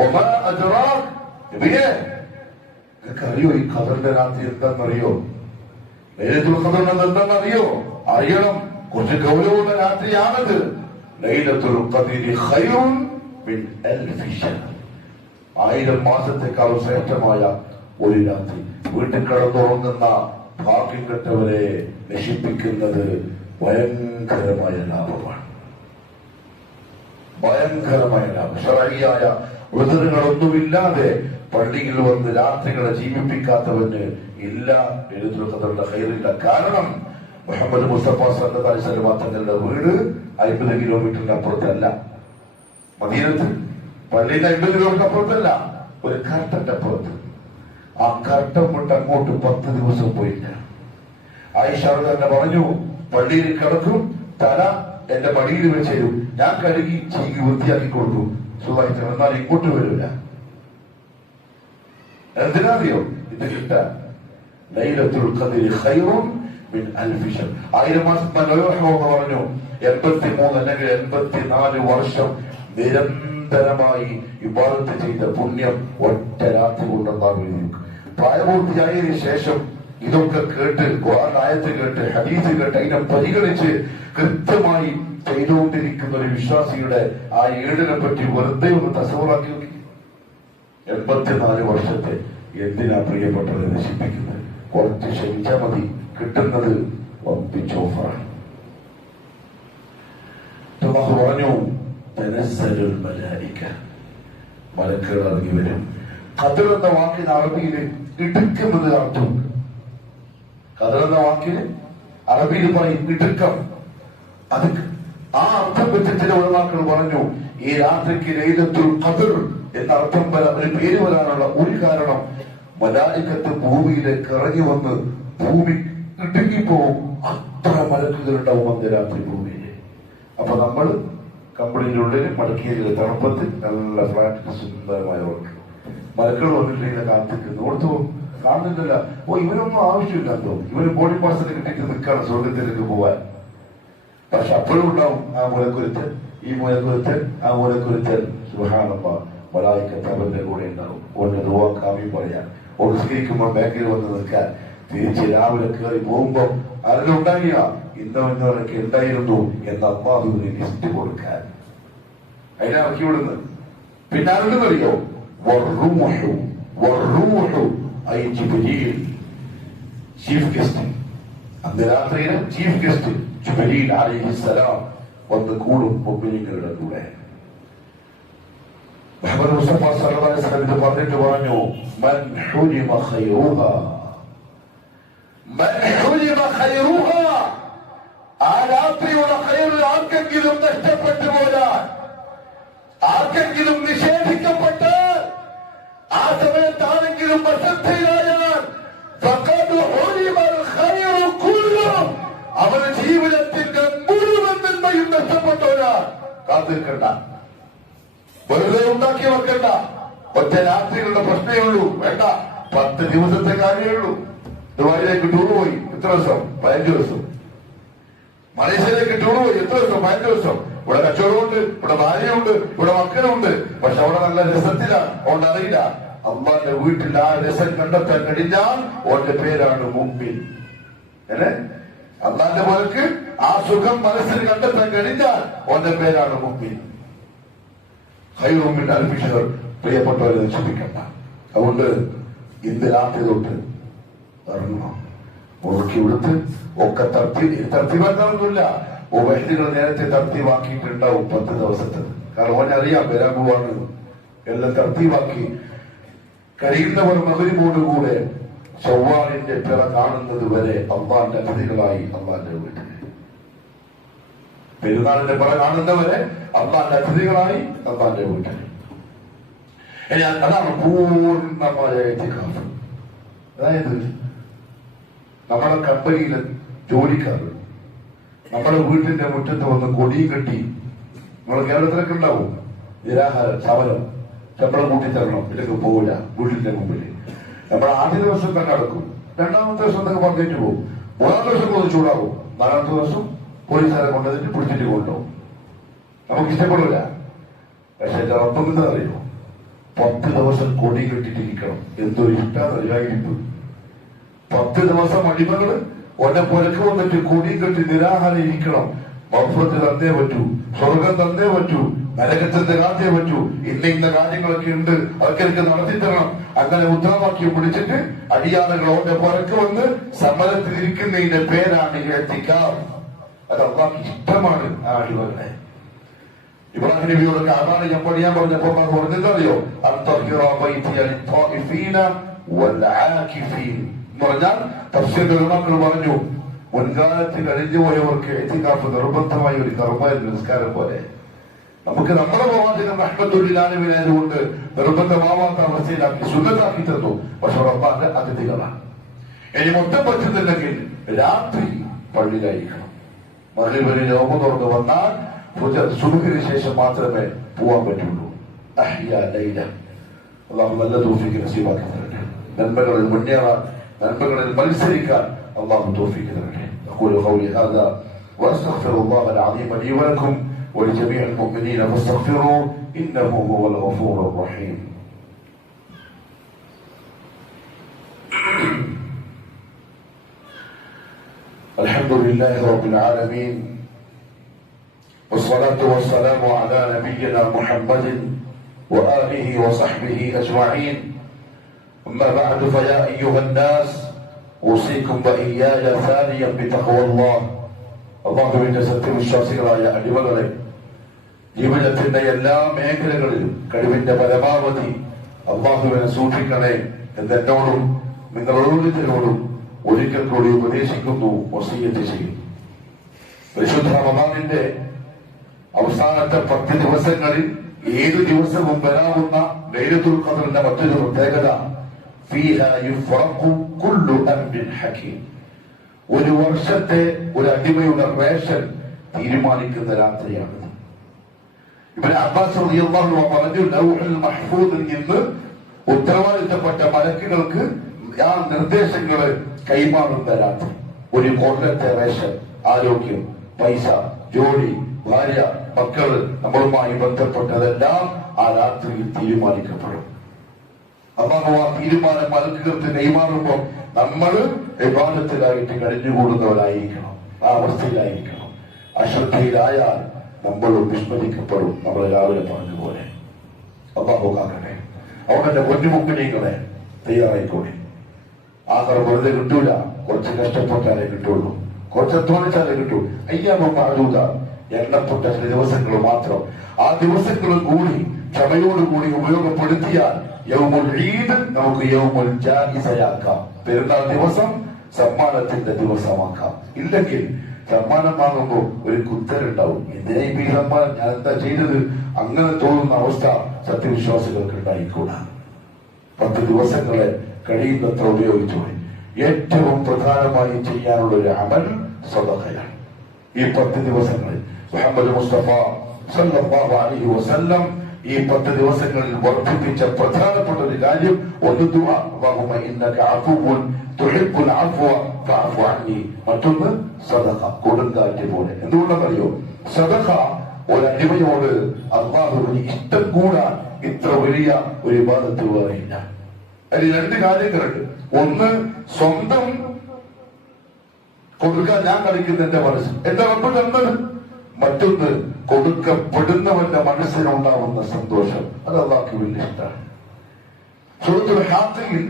ഒമാ അദ്റാഖ്, നിനക്ക് അറിയോ ഈ ഖദറിന്റെ രാത്രി എന്താണെന്നറിയോ? ലൈലത്തുൽ ഖദർ എന്താണെന്നറിയോ? അറിയണം. കുറച്ച് ഗൗരവമുള്ള രാത്രിയാണത്. ലൈലത്തുൽ ഖദരി ഖൈറുൻ മിൻ അൽഫി ശഹർ, 1000 മാസത്തെക്കാളും ശ്രേഷ്ഠമായ ഒരു രാത്രി. വീട്ടിൽ കിടന്നുറങ്ങുന്ന ഭാഗ്യം കെട്ടവരെ നശിപ്പിക്കുന്നത് ഭയങ്കരമായ ലാഭമാണ്. ഭയങ്കരമായ ലാഭം. ശർഈയായ ഉദ്ഹരണങ്ങളൊന്നുമില്ലാതെ പള്ളിയിൽ വന്ന് രാത്രികളെ ജീവിപ്പിക്കാത്തവന് ഇല്ല ലൈലത്തുൽ ഖദറിന്റെ ഖൈറില്ല. കാരണം മുഹമ്മദ് മുസ്തഫ സല്ലല്ലാഹു അലൈഹി വസല്ലം തങ്ങളുടെ വീട് 50 കിലോമീറ്ററിന് അപ്പുറത്തല്ല. മദീനത്ത് പള്ളിയിൽ 50 കിലോമീറ്റർ അപ്പുറത്തല്ല, ഒരു കർട്ടന്റെ അപ്പുറത്ത്. ആ കർട്ടം കൊണ്ട് അങ്ങോട്ട് 10 ദിവസം പോയില്ല. ആയിഷ തന്നെ പറഞ്ഞു, പള്ളിയിൽ കിടക്കും, തല എന്റെ മടിയിൽ വെച്ച് തരും, ഞാൻ കഴുകി ചീകി വൃത്തിയാക്കി കൊടുക്കും. സുഖമായിട്ട് എന്നാൽ ഇങ്ങോട്ട് വരില്ല. എന്തിനാറിയോ? ഇത് കിട്ടാൻ. ലൈലത്തുൽ ഖദരി ഖൈറുൻ മിൻ അൽഫി ശഹർ. 1000 മാസം പറഞ്ഞു. 83 അല്ലെങ്കിൽ 84 വർഷം നിരന്തരമായി ഇബാദത്ത് ചെയ്ത പുണ്യം ഒറ്റ രാത്രി കൊണ്ടുണ്ടാകും. പ്രായപൂർത്തിയായതിനു ശേഷം ഇതൊക്കെ കേട്ട്, ഖുർആൻ ആയത്ത് കേട്ട്, ഹദീസ് കേട്ട്, അതിനെ പരിഗണിച്ച് കൃത്യമായി ചെയ്തുകൊണ്ടിരിക്കുന്ന ഒരു വിശ്വാസിയുടെ ആ ഏടിനെ പറ്റി വെറുതെ ഒന്ന് തസവറാക്കി നോക്കി. 84 വർഷത്തെ എന്തിനാ പ്രിയപ്പെട്ടവരെ നശിപ്പിക്കുന്നത്? കുറച്ച് ക്ഷമിച്ചാൽ മതി, കിട്ടുന്നത് വമ്പിച്ചോഫറാണ്. പറഞ്ഞു, മലക്കുകൾ ഇറങ്ങി വരും. ഖദർ എന്ന വാക്കിന് അറബിയിൽ ഇടുക്കുന്നത് അർത്ഥം. ഖദർ എന്ന വാക്കിന് അറബിയിൽ പറയും ഇടുക്കം. അത് ആ അർത്ഥം വെച്ച് ചില ഉലമാക്കൾ പറഞ്ഞു, ഈ രാത്രിക്ക് ലൈലത്തുൽ ഖദർ എന്ന അർത്ഥം ഒരു പേര് വരാനുള്ള ഒരു കാരണം, മലായികത്ത് ഭൂമിയിലേക്ക് ഇറങ്ങി വന്ന് ഭൂമി ഇടുങ്ങിപ്പോവും. അത്ര മലക്കുകളുണ്ടാവും അന്ന് രാത്രി ഭൂമിയില്. അപ്പൊ നമ്മൾ കമ്പനിയുടെ ഉള്ളിൽ മടക്കിയ തണുപ്പത്ത് നല്ല ഫ്ലാറ്റ് സുന്ദരമായ വർക്ക്. മലക്കൾ വന്നിട്ടില്ല, കാത്തിക്കുന്നു. ഓർത്തു കാണുന്നില്ല. ഇവനൊന്നും ആവശ്യമില്ലാത്തോ, ഇവന് ബോഡി പാസിന് കിട്ടിയിട്ട് നിൽക്കാണ് സ്വർഗത്തിലേക്ക് പോവാൻ. പക്ഷെ അപ്പോഴും ഉണ്ടാവും ആ മൂലക്കുരുത്തൻ, ഈ മൂലക്കുരുത്തൻ, ആ മൂലക്കുരുത്തൻ. സുബ്ഹാനല്ലാഹ്, മലായികത്ത് അവന്റെ കൂടെ ഉണ്ടാവും. ഓന്റെ ദുആ കാമി പറയാൻ, ഒടുസ്കരിക്കുമ്പോൾ ബാക്കിൽ വന്ന് നിൽക്കാൻ. തിരിച്ച് രാവിലെ കയറി പോകുമ്പോ ആരെങ്കിലും ഉണ്ടാകില്ല, ഇന്നവന്നവരൊക്കെ ഉണ്ടായിരുന്നു എന്ന അള്ളാഹുവിന് ലിസ്റ്റ് കൊടുക്കാൻ. അതിനെ ഇറക്കി വിടുന്നത്. പിന്നെ ആരുടെന്നറിയോ? Chief guest. അന്ന് രാത്രിയിലെ ചീഫ് ഗസ്റ്റ് ജിബ്രീൽ അലൈഹിസ്സലാം വന്ന് കൂടും മുഅ്മിനീങ്ങളുടെ കൂടെ. മുഹമ്മദ് മുസ്തഫ സല്ലല്ലാഹു അലൈഹി വസല്ലം ഇത് പറഞ്ഞിട്ട് പറഞ്ഞു, മൻ ഹുരിമ ഖൈറുഹാ, മൻ ഹുരിമ ഖൈറുഹാ, ആ രാത്രിയുടെ ഖൈർ ആർക്കെങ്കിലും നഷ്ടപ്പെട്ടു പോയാൽ, ആർക്കെങ്കിലും നിഷേധിക്കപ്പെട്ട് ആ സമയത്താണെങ്കിലും അശ്രദ്ധയിലായാൽ, അവന് ജീവിതത്തിന്റെ മുഴുവൻ നന്മയും നഷ്ടപ്പെട്ടവരാൽ കാത്തിരിക്കണ്ട, വെറുതെ ഉണ്ടാക്കി വെക്കണ്ട. ഒറ്റ രാത്രികളുടെ പ്രശ്നമേ ഉള്ളൂ. വേണ്ട, 10 ദിവസത്തെ കാര്യമേ ദുബായിലേക്ക് ടൂർ പോയി. എത്ര ദിവസം? 15 ദിവസം. മലേഷ്യയിലേക്ക് ടൂർ പോയി. എത്ര ദിവസം? 15 ദിവസം. ഇവിടെ കച്ചവടമുണ്ട്, ഇവിടെ ഭാര്യയുണ്ട്, ഇവിടെ മക്കളുണ്ട്. പക്ഷെ അവിടെ നല്ല രസത്തിലാണ്. അതുകൊണ്ട് അറിയില്ല, അള്ളാന്റെ വീട്ടിൽ ആ രസം കണ്ടെത്താൻ കഴിഞ്ഞാൽ ഓന്റെ പേരാണ് മുഅ്മിൻ. അള്ളാന്റെ മുതൽക്ക് ആ സുഖം മനസ്സിൽ കണ്ടെത്താൻ കഴിഞ്ഞാൽ ഓന്റെ പേരാണ് മുഅ്മിൻ. ഖൈറുൻ മിൻ അൽഫി ശഹർ. പ്രിയപ്പെട്ടവരെ നശിപ്പിക്കണ്ട. അതുകൊണ്ട് ഇന്ന് രാത്രി തൊട്ട് ഇറങ്ങണം. മുറുക്കി കൊടുത്ത് ഒക്കെ തർത്തിമാക്കാനൊന്നുമില്ല. ഉപഹികൾ നേരത്തെ തർത്തിവാക്കിയിട്ടുണ്ടാവും 10 ദിവസത്തെ. കാരണം ഓനറിയാം വരാൻ പോവാണ്. എല്ലാം തർത്തീവാക്കി കഴിയുന്നവർ മഗ്‌രിബോടുകൂടെ ശവ്വാലിന്റെ പിറ കാണുന്നത് വരെ അള്ളാന്റെ അതിഥികളായി അള്ളാന്റെ വീട്ടിൽ, പെരുന്നാളിന്റെ പിറ കാണുന്നവരെ അള്ളാന്റെ അതിഥികളായി അള്ളാന്റെ വീട്ടിൽ. ഇനി അതാണ് പൂർണ്ണമായ ഇത്തിഖാഫ്. അതായത് നമ്മുടെ കമ്പനിയിലെ ജോലിക്കാർ നമ്മുടെ വീട്ടിന്റെ മുറ്റത്ത് വന്ന് കൊടിയും കെട്ടി, നമ്മുടെ കേരളത്തിലൊക്കെ ഉണ്ടാവും നിരാഹാരം, സമരം, ശമ്പളം കൂട്ടിത്തരണം, ഇല്ലെങ്കിൽ പോവില്ല വീട്ടിന്റെ മുമ്പിൽ. നമ്മൾ ആദ്യ ദിവസം തന്നെ നടക്കും, രണ്ടാമത്തെ ദിവസം എന്തൊക്കെ പറഞ്ഞിട്ട് പോകും, മൂന്നാമത്തെ ദിവസം കൊണ്ട് ചൂടാവും, നാലാമത്തെ ദിവസം പോലീസുകാരെ കൊണ്ടുവന്നിട്ട് പിടിച്ചിട്ട് കൊണ്ടുപോകും. നമുക്ക് ഇഷ്ടപ്പെടില്ല. പക്ഷെ എന്റെ ഒപ്പം എന്താ അറിയോ, 10 ദിവസം കൊടി കെട്ടിട്ടിരിക്കണം. എന്തൊരു ഇഷ്ടം. 10 ദിവസം അടിമകള് ഒന്നെ പുരക്ക് വന്നിട്ട് കൊടി കെട്ടി നിരാഹാരം ഇരിക്കണം. മഹ്ഫറത്ത് തന്നേ പറ്റൂ, സ്വർഗം തന്നേ പറ്റൂ, നരകത്തിന്റെ കാത്തേ പറ്റൂ, ഇന്ന കാര്യങ്ങളൊക്കെ ഉണ്ട്, അതൊക്കെ നടത്തിത്തരണം. അങ്ങനെ മുദ്രാവാക്യം പിടിച്ചിട്ട് അടിയാളുകൾ ഒന്നെ പുരക്ക് വന്ന് സമരത്തിൽ ഇരിക്കുന്നതിന്റെ പേരാണ് ഇഅ്തികാഫ്. അത് അള്ളാഹ്ക്ക് ഇഷ്ടമാണ് ആ അടിമകളെ. ഇബ്രാഹിം നബിയോടൊക്കെ അതാണ് ഞാൻ പഠിയാൻ പറഞ്ഞപ്പോ പറഞ്ഞതറിയോ, എന്ന് പറഞ്ഞാൽ തഫ്സീർ ഉലമാക്കൾ പറഞ്ഞു, മുൻകാലത്തിൽ അഴിഞ്ഞുപോയവർക്ക് ഇഅ്തികാഫ് നിർബന്ധമായ ഒരു കർമ്മ നിസ്കാരം പോലെ. നമുക്ക് നമ്മുടെ പ്രവാചകൻ റഹ്മത്തുൽ ആലമീനായതുകൊണ്ട് നിർബന്ധമാവാത്ത അവസ്ഥയിലാക്കി സുന്നത്താക്കി തന്നു. പക്ഷെ റബ്ബാന്റെ അതിഥികളാണ്. ഇനി മൊത്തം പറ്റുന്നില്ലെങ്കിൽ രാത്രി പള്ളിയിലായിരിക്കണം. മഗ്‌രിബിന് നോമ്പ് തുറന്ന് വന്നാൽ സുബ്ഹിന് ശേഷം മാത്രമേ പോവാൻ പറ്റുള്ളൂ. അള്ളാഹു നല്ല തൗഫീഖ് നസീബാക്കി തരട്ടെ. നന്മകളിൽ മുന്നേറാൻ, നന്മകളിൽ മത്സരിക്കാൻ അള്ളാഹു തൗഫീഖ് തരട്ടെ. അഖൂലു ഖൗലി ഹാദാ വഅസ്തഗ്ഫിറുല്ലാഹ അൽ-അദീം ലി വലക്കും ولجميع المؤمنين فاستغفروه إنه هو الغفور الرحيم. الحمد لله رب العالمين والصلاة والسلام على نبينا محمد وآله وصحبه أجمعين. أما بعد فيا أيها الناس أوصيكم وإياي ثانيا بتقوى الله. അള്ളാഹുവിന്റെ സത്യവിശ്വാസികളായ അടിമകളെ, ജീവിതത്തിന്റെ എല്ലാ മേഖലകളിലും കഴിവിന്റെ പരമാവധി അള്ളാഹുവിനെ സൂക്ഷിക്കണേ എന്നെന്നോടും നിങ്ങൾ ഓരോരുത്തരോടും ഒരിക്കൽ കൂടി ഉപദേശിക്കുന്നു, വസിയ്യത്ത് ചെയ്യും. പരിശുദ്ധ റമദാനിന്റെ അവസാനത്തെ 10 ദിവസങ്ങളിൽ ഏതു ദിവസവും വരാവുന്ന ലൈലത്തുൽ ഖദ്റിന്റെ മറ്റൊരു പ്രത്യേകത, ഫീഹാ യുഫ്റഖു കുല്ലു അംരിൻ ഹകീം. ഒരു വർഷത്തെ ഒരു അടിമയുടെ റേഷൻ തീരുമാനിക്കുന്ന രാത്രിയാണിത്. ഇബ്നു അബ്ബാസ് റളിയല്ലാഹു അൻഹു പറഞ്ഞു, ലൗഹുൽ മഹ്ഫൂദിൽ നിന്ന് ഉത്തരവാദിത്തപ്പെട്ട മലക്കുകൾക്ക് ആ നിർദ്ദേശങ്ങള് കൈമാറുന്ന രാത്രി. ഒരു കൊല്ലത്തെ റേഷൻ, ആരോഗ്യം, പൈസ, ജോലി, ഭാര്യ, മക്കള്, നമ്മളുമായി ബന്ധപ്പെട്ടതെല്ലാം ആ രാത്രിയിൽ തീരുമാനിക്കപ്പെടും. അല്ലാഹു ആ തീരുമാനം മലക്കുകൾക്ക് കൈമാറുമ്പോൾ നമ്മൾ ഇബാദത്തിലായിട്ട് കഴിഞ്ഞുകൂടുന്നവരായിരിക്കണം. ആ അവസ്ഥയിലായിരിക്കണം. അശ്രദ്ധയിലായാൽ നമ്മളും വിസ്മരിക്കപ്പെടും. നമ്മൾ രാവിലെ പറഞ്ഞതുപോലെ അല്ലാഹു കാക്കട്ടെ. അവന്റെ പൊന്നുമുമ്പിനീങ്ങളെ തയ്യാറായിക്കോളെ. ആഹാരം വെറുതെ കിട്ടൂല, കുറച്ച് കഷ്ടപ്പെട്ടാലേ കിട്ടുള്ളൂ, കുറച്ച് അധ്വാനിച്ചാലേ കിട്ടൂ. അയ്യാമ മാറൂത, എണ്ണപ്പെട്ട ചില ദിവസങ്ങൾ മാത്രം. ആ ദിവസങ്ങളും കൂടി ക്ഷമയോടുകൂടി ഉപയോഗപ്പെടുത്തിയാൽ യൗമുൽ ഈദ് നമുക്ക് യൗമുൽ ജായിസയാക്കാം. പെരുന്നാൾ ദിവസം സമ്മാനത്തിന്റെ ദിവസമാക്കാം. ഇല്ലെങ്കിൽ സമ്മാനം വാങ്ങുമ്പോൾ ഒരു കുത്തലുണ്ടാവും. എന്തിനാ ഈ സമ്മാനം, ഞാൻ എന്താ ചെയ്തത്, അങ്ങനെ തോന്നുന്ന അവസ്ഥ സത്യവിശ്വാസികൾക്ക് ഉണ്ടായിക്കൂടാ. 10 ദിവസങ്ങളെ കഴിയുന്നത്ര ഉപയോഗിച്ചോളി. ഏറ്റവും പ്രധാനമായി ചെയ്യാനുള്ള ഒരു അമൽ സദഖയാണ്. ഈ 10 ദിവസങ്ങളിൽ മുഹമ്മദ് മുസ്തഫ സല്ലല്ലാഹു അലൈഹി വസല്ലം ഈ 10 ദിവസങ്ങളിൽ വർദ്ധിപ്പിച്ച പ്രധാനപ്പെട്ട ഒരു കാര്യം, ഒന്ന് ദുആ, അല്ലാഹുമ്മ ഇന്നക അഫുവുൻ തുഹിബ്ബുൽ അഫ്വ ഫഅഫു അന്നി. മറ്റൊന്ന് സദഖ, കൊടുങ്കാറ്റ് പോലെ. എന്തുകൊണ്ടെന്നറിയോ, സദഖ ഒരു അടിമയോട് അല്ലാഹുവിന് ഇഷ്ടം കൂടാൻ ഇത്ര വലിയ ഒരു ഇബാദത്ത് വേറെയില്ല. അതിൽ 2 കാര്യങ്ങളുണ്ട്. ഒന്ന്, സ്വന്തം കൊടുക്കാൻ ഞാൻ കളിക്കുന്ന എന്റെ മനസ്സ്, എന്റെ റബ്ബ് തന്നത്. മറ്റൊന്ന്, കൊടുക്കപ്പെടുന്നവന്റെ മനസ്സിനുണ്ടാവുന്ന സന്തോഷം. അത് അല്ലാഹുവിന് വലിയ ഇഷ്ടമാണ്. സൂറത്തുൽ ഹാഖയിൽ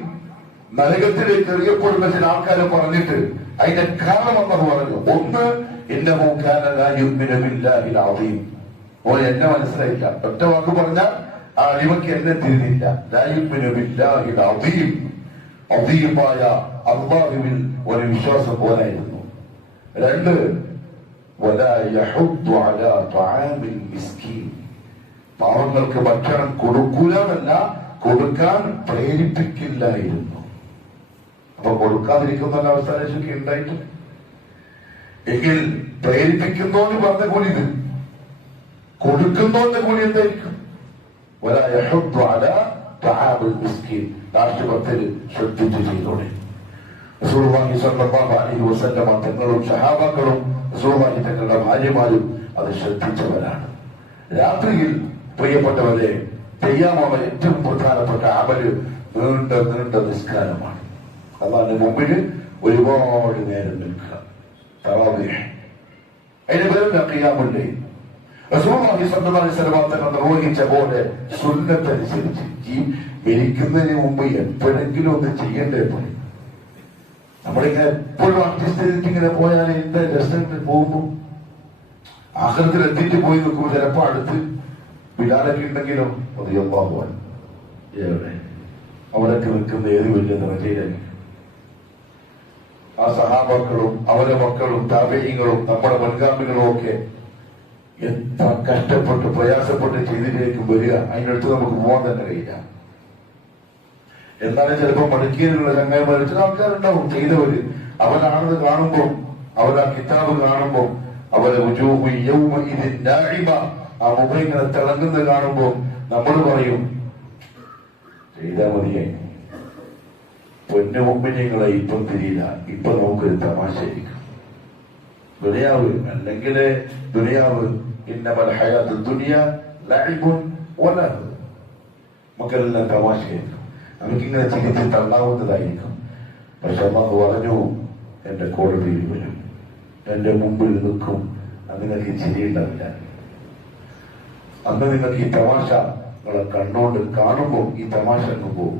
നരകത്തിലേക്ക് എറിയപ്പെടുന്ന ചില ആൾക്കാരെ പറഞ്ഞിട്ട് അതിന്റെ കാരണം അല്ലാഹു പറഞ്ഞു. ഒന്ന്, ഇന്നഹു കാന ലാ യുഅ്മിനു ബില്ലാഹിൽ അദീം ഓ എന്നെ മനസ്സിലായില്ല, ഒറ്റ വാക്ക് പറഞ്ഞാൽ ആ അടിമയ്ക്ക് എന്നെ തിരിഞ്ഞില്ല. അദീമായ അല്ലാഹുവിൽ ഒരു വിശ്വാസം പോലായിരുന്നു. രണ്ട്, വലാ യഹുദ്ദു അലാ തആമിൽ മിസ്കീൻ, പാവങ്ങൾക്ക് ഭക്ഷണം കൊടുക്കൂലെന്നല്ല, കൊടുക്കാൻ പ്രേരിപ്പിക്കില്ലായിരുന്നു. അപ്പൊ കൊടുക്കാതിരിക്കുന്ന അവസ്ഥയൊക്കെ ഉണ്ടായിട്ട് എങ്കിൽ പ്രേരിപ്പിക്കുന്നോന്ന് പറഞ്ഞ കൂടി ഇത്, കൊടുക്കുന്നോന്റെ കൂടി എന്തായിരിക്കും? വലാ യഹുദ്ദു അലാ തആമിൽ മിസ്കീൻ. രാഷ്ട്രപത്തിൽ ശ്രദ്ധിച്ചു ചെയ്തോടെ. റസൂലുള്ളാഹി സ്വല്ലല്ലാഹു അലൈഹി വസല്ലമ തങ്ങളും സഹാബാക്കളും റസൂലുള്ളാഹി തങ്ങളുടെ ഭാര്യമാരും അത് ശ്രദ്ധിച്ചവരാണ്. രാത്രിയിൽ പ്രിയപ്പെട്ടവരെ ചെയ്യാനുള്ള ഏറ്റവും പ്രധാനപ്പെട്ട അമല് നീണ്ട നീണ്ട നിസ്കാരമാണ്. അല്ലാഹുവിന്റെ മുമ്പിൽ ഒരുപാട് നേരം നിൽക്കുക, തറാവീഹ്. അതിന്റെ പേര് ഖിയാമുൽ ലൈൽ. റസൂലുള്ളാഹി സ്വല്ലല്ലാഹു അലൈഹി വസല്ലം തങ്ങൾ നിർവഹിച്ച പോലെ സുന്നത്തനുസരിച്ച് മരിക്കുന്നതിന് മുമ്പ് എപ്പോഴെങ്കിലും ഒന്ന് ചെയ്യേണ്ടേ പോയി. നമ്മളിങ്ങനെ എപ്പോഴും അഡ്ജസ്റ്റ് ചെയ്തിട്ട് ഇങ്ങനെ പോയാൽ എന്താ രസങ്ങൾ പോകുമ്പോ ആഖിറത്തിൽ എത്തിയിട്ട് പോയി നിൽക്കുമ്പോൾ ചിലപ്പോ അടുത്ത് ബിലാലൊക്കെ ഉണ്ടെങ്കിലോ മതിയല്ലാ പോവാൻ എവിടെ അവിടൊക്കെ നിൽക്കുന്ന ഏത് വലിയ നിറചയിലായിരിക്കും. ആ സഹാബാക്കളും അവരെ മക്കളും താബഈങ്ങളും നമ്മുടെ മുൻഗാമികളും ഒക്കെ എത്ര കഷ്ടപ്പെട്ട് പ്രയാസപ്പെട്ട് ചെയ്തിട്ടേക്കും വരിക. അതിനടുത്ത് നമുക്ക് പോകാൻ തന്നെ കഴിയില്ല. എന്നാലും ചിലപ്പോ മടക്കിയതിലുള്ള ചങ്ങായിമാർ ചില ആൾക്കാരുണ്ടാവും ചെയ്തവര്. അവനാണെന്ന് കാണുമ്പോ, അവരാ കിതാബ് കാണുമ്പോ, അവരെ ആ മുഖം ഇങ്ങനെ തിളങ്ങുന്നത് കാണുമ്പോ നമ്മൾ പറയും ചെയ്താ മതിയെ, പൊന്നു മുമ്പിനെ ഇപ്പം തിരിയില്ല, ഇപ്പൊ നമുക്കൊരു തമാശയായിരിക്കും. ദുനിയാവ് അല്ലെങ്കിൽ ദുനിയാവ് ഇന്നമൽ ഹയാത്ത് ദുനിയ ലഅബുൻ വലഹ്, നമുക്കെല്ലാം തമാശയായിരിക്കും, നമുക്കിങ്ങനെ ചികിത്സ തള്ളാവുന്നതായിരിക്കും. പക്ഷെ അല്ലാഹു പറഞ്ഞു എന്റെ കോടതിയിൽ വരും, എന്റെ മുമ്പിൽ നിൽക്കും, അന്ന് നിങ്ങൾക്ക് ചിരിയുണ്ടാവില്ല. അന്ന് നിങ്ങൾക്ക് ഈ തമാശ നിങ്ങളെ കണ്ണുകൊണ്ട് കാണുമ്പോൾ ഈ തമാശ അങ്ങ് പോകും.